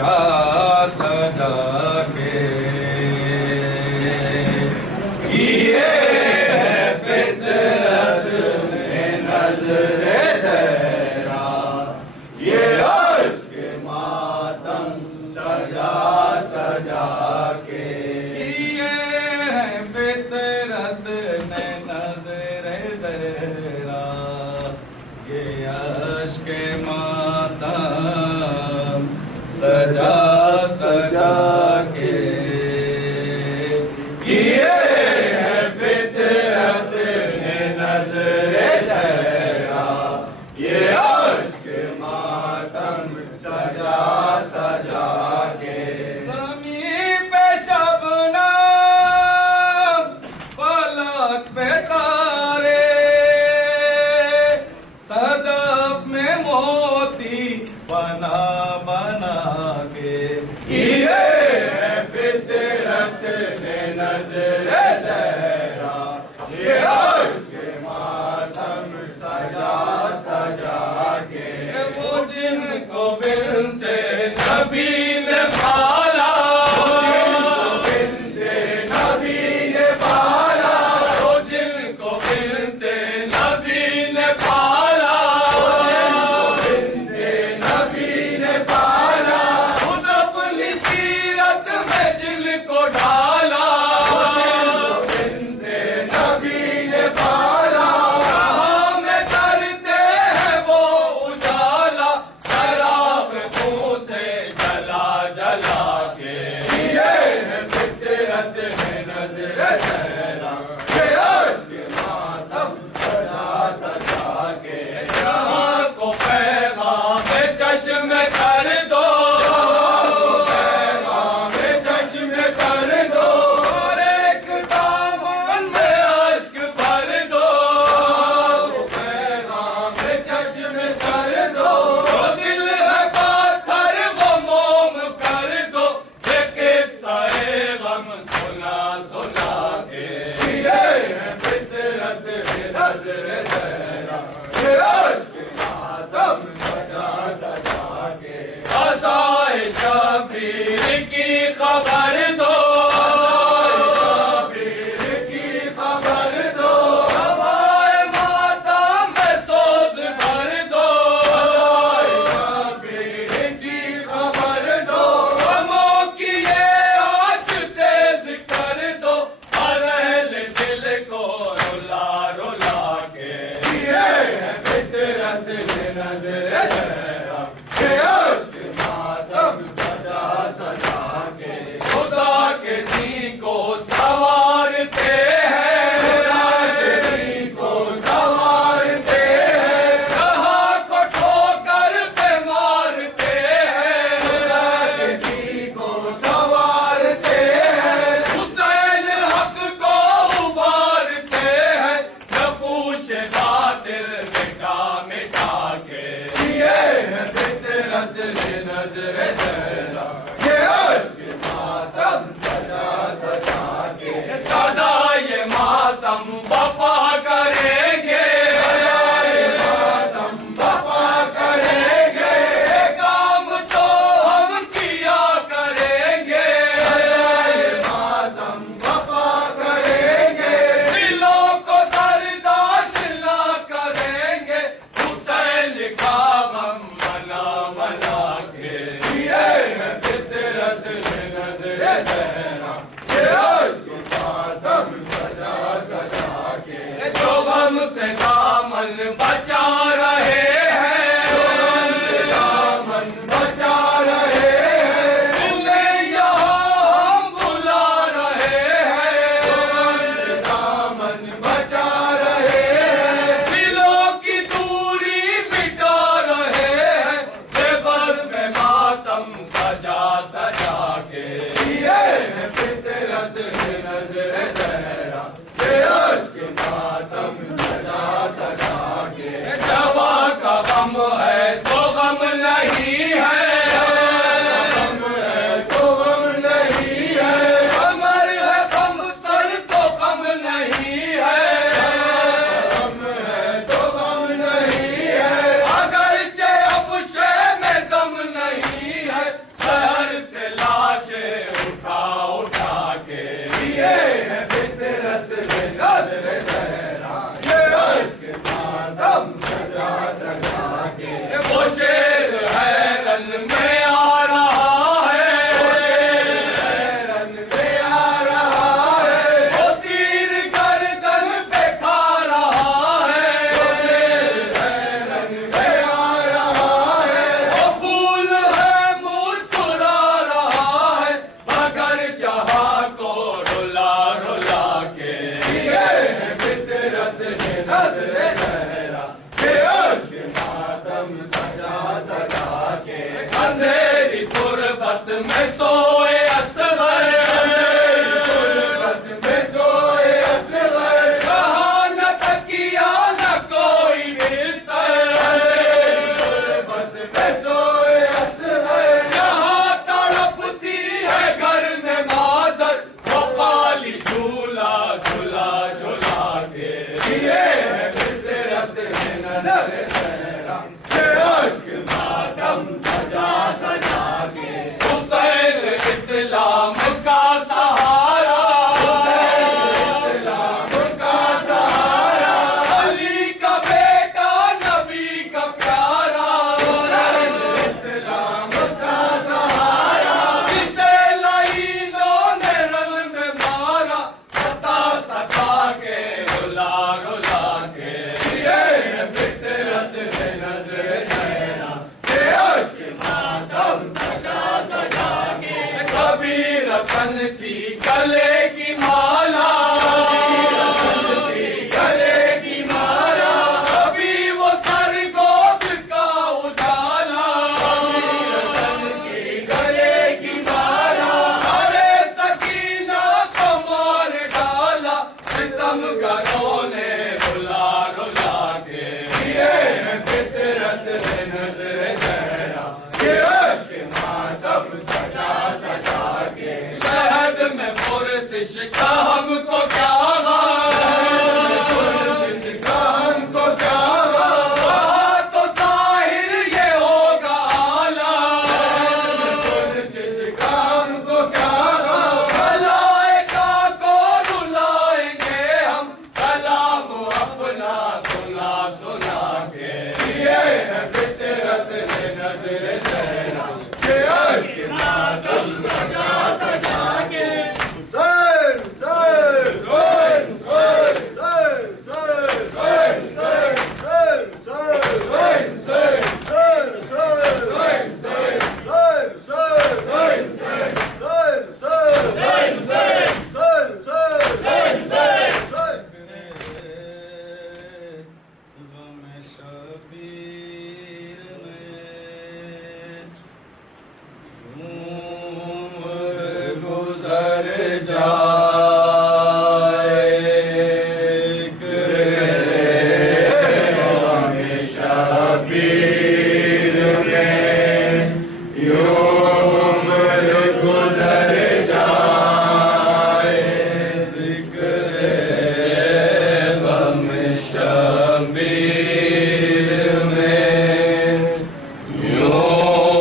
سجا سجا کے کیے ہے فطرت نے نظر زہرا، یہ عشق ماتم سجا سجا کے کیے ہے فطرت نے نظر زہرا، یہ عشق ماتم سجا سجا کے کیے ہے فطرت نے نظر زہرا، یہ عشق ماتم سجا سجا کے زمین پہ شبنم فلک پہ تارے، صدف میں موتی بنا بنا کے کیے ہے فطرت نے نظر زہرا، یہ عشق ماتم سجا سجا کے وہ جن کو بنتے نبی نے پالا، بنتے نبی نے پالا، وہ جن کو بنتے نبی نے پالا، بنتے نبی نے پالا، خود اپنی سیرت میں جن کو ڈالا، بنتے نبی نے پالا، کہاں میں کرتے ہیں وہ اجالا، چراغ خون سے جلا جلا کے کیے ہیں فطرت میں نظر زہرا، یہ عشق ماتم سجا سجا کے جہاں کو پیغام چشم کر دو، پیغام چشم کر دو، اور ایک دامن میں عشق بھر دو، پیغام چشم کر دو، جو دل ہے پاتھر وہ موم کر دو، یہ قصہ غم سنا سنا کے کیے ہیں فطرت میں نظر زہرا، یہ عشق ماتم سجا سجا کے عزائے شبیر کی خبر دو، شبیر کی خبر دو، ہوائے ماتم میں سوز بھر دو، شبیر کی خبر دو، غموں کی یہ آنچ تیز کر دو، ہر اہل دل کو رلا رلا کے کیے ہیں فطرت نے نظر زہرا، یہ عشق ماتم سجا سجا کے خدا کے دین کو سنوارتے ہیں، خدا کے دین کو سنوارتے ہیں، کہاں کو ٹھوکر پہ مارتے ہیں، خدا کے دین کو سنوارتے ہیں، حسین حق کو ابھارتے ہیں، نقوش باطل مٹا مٹا کے کیے ہیں فطرت نے نظر زہرا، یہ عشق ماتم سجا سجا کے سدا یہ ماتم بپا کریں گے، ماتم بپا کریں گے، کام تو ہم کیا کریں گے، ماتم بپا کریں گے، دلوں کو برداشت نہ کریں گے، حسین کا غم منا منا کے کیے ہیں فطرت نے نظر زہرا، یہ عشق ماتم سجا سجا کے جو غم سے دامن بچا رہے ہیں، دامن بچا رہے ہیں، انہیں یہاں ہم بلا رہے ہیں، دامن بچا رہے ہیں، دلوں کی دوری مٹا رہے ہیں، بے بس میں ماتم سجا سجا کے کیے ہیں فطرت نے نظر زہرا، یہ عشق ماتم سجا سجا کے جواں کا غم ہے تو غم نہیں ہے، غم ہے تو غم نہیں ہے، امر ہے غم سر تو غم نہیں ہے، غم ہے تو غم نہیں ہے، اگرچہ اب شے میں دم نہیں ہے، غربت میں سوئے اصغر غربت میں سوئے اصغر کہاں نہ تکیا نہ کوئی بستر غربت میں سوئے اصغر یہاں تڑپتی ہے گھر میں مادر وہ خالی جھولا جھولا جھولا کے یہ ہے فطرت میں نظر تیرا یہ عشق ماتم سجا سجا کے حسین اسلام کا سہارا اسلام کا سہارا علی کا بیٹا نبی کا پیارا اسلام کا سہارا جسے لعینوں نے رنگ میں مارا ستا ستا کے رلا رلا کے یہ ہے فطرت میں نظر تیرا یہ عشق ماتم سجا سجا کے کبھی رسن تھی گلے کی مالا گلے کی مالا کبھی وہ سر گود کا اجالا رسن کی گلے کی مالا ارے سکینہ کو مار ڈالا ستم گروں نے رلا رلا کے یہ ہے فطرت میں نظر تیرا یہ عشق ماتم سجا سجا کے لحد میں پرسش کا ہم کو کیا پرسش کا ہم کو کیا وہاں تو ظاہر یہ ہوگا اعلیٰ پرسش کا ہم کو کیا ملائکہ کو رلائیں گے ہم کلام اپنا سنا سنا کے یہ ہے فطرت میں نظر تیرا یہ عشق ماتم سجا سجا کے حسین حسین حسین حسین حسین گزر جائے شبیر میں یوں عمر گزر جائے ذکر غم شبیر میں یوں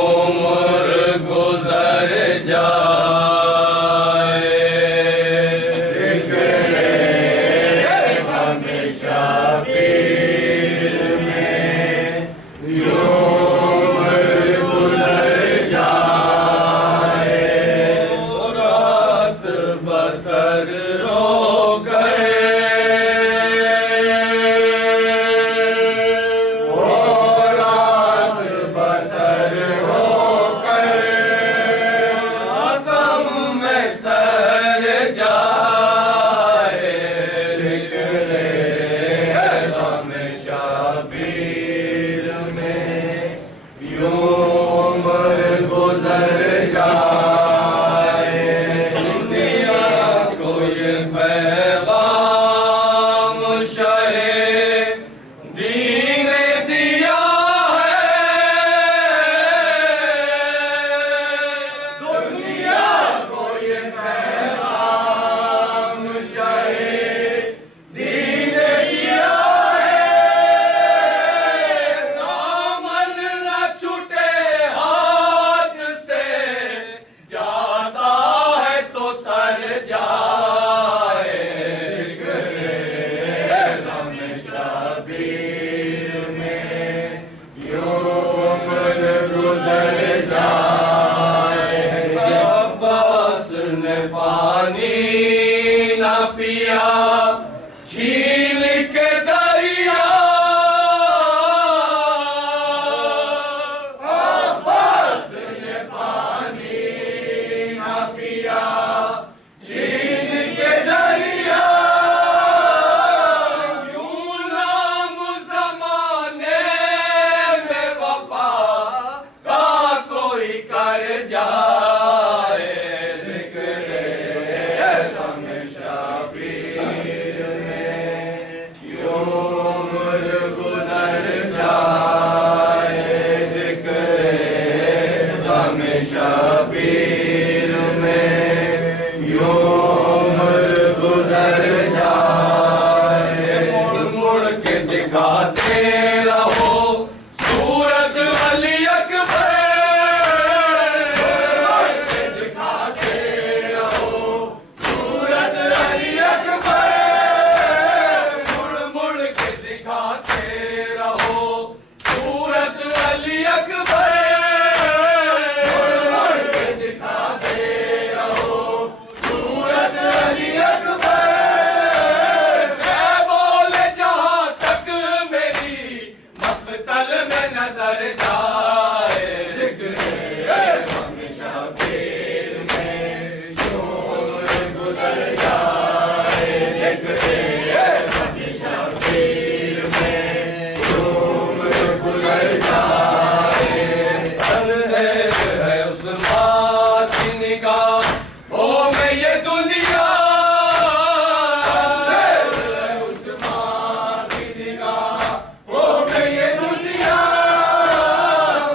عمر گزر جائے ذکر غم شبیر میں یوں عمر گزر جائے رات بسر رو گئے رات بسر ہو کر غم میں سر جائے ذکر غم شبیر میں یوں عمر گزر جائے دنیا کو یہ پیغام شاہ دین نے دیا ہے دنیا کو یہ پیغام شاہ دین نے دیا ہے دامن نہ چھوٹے ہاتھ سے جاتا ہے تو سر جائے ذکر غم شبیر میں یوں عمر گزر جائے عباس نے پانی نہ پیا چھیل کے دریا عباس نے پانی نہ پیا چھیل کے دریا یوں نام زمانے میں وفا کا کوئی کر جائے شبیر میں عمر گزر جائے ذکر غم شبیر میں عمر گزر جائے ہے اس بات کی نگاہوں میں یہ دنیا اس بات کی نگاہوں میں یہ دنیا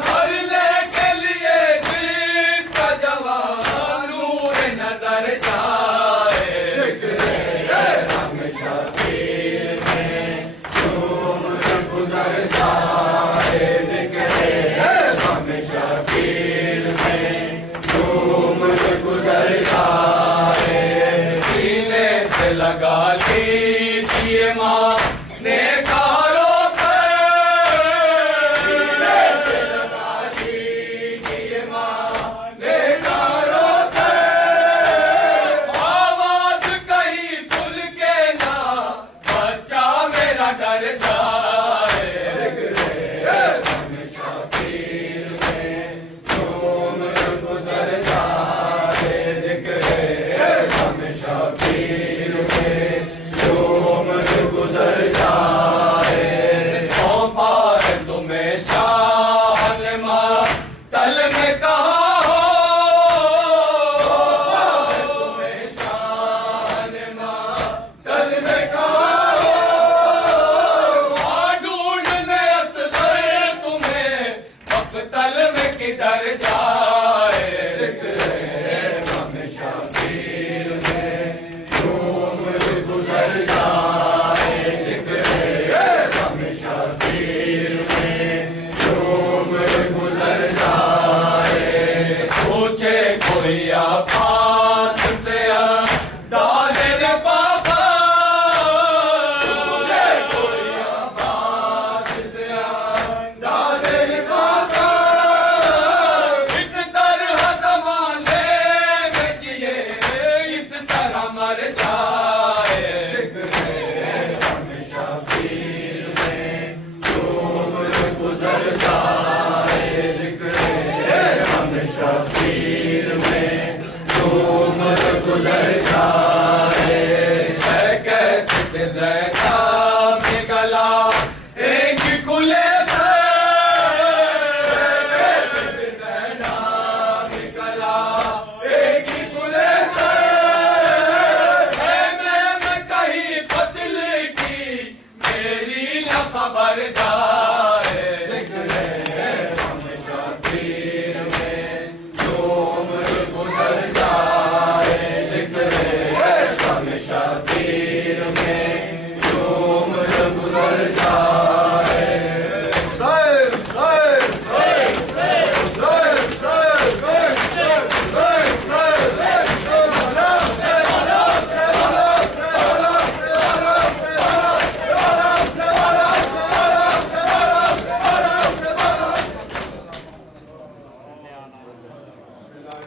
مرنے کے لیے جس کا جوان نور نظر جائے ذکر غم شبیر میں عمر گزر جائے ذکر غم شبیر میں عمر گزر جائے سینے سے لگا لیجیے ماں نے کاروں سینے سے لگا لیجیے ماں نے کاروں آواز کہیں سن کے نہ بچہ میرا ڈر جائے غم شبیر میں عمر گزر جائے ذکر غم شبیر میں عمر گزر جائے سونپا ہے تمہیں شاہ نے ماتل میں کہا ہو تمہیں شاہ نے ماتل میں کہا ہو ڈھونڈنے اصغر تمہیں مقتل میں کدھر جائے ذکر غم شبیر میں عمر گزر جائے ذکر غم شبیر میں عمر گزر جائے پوچھے کوئی آپ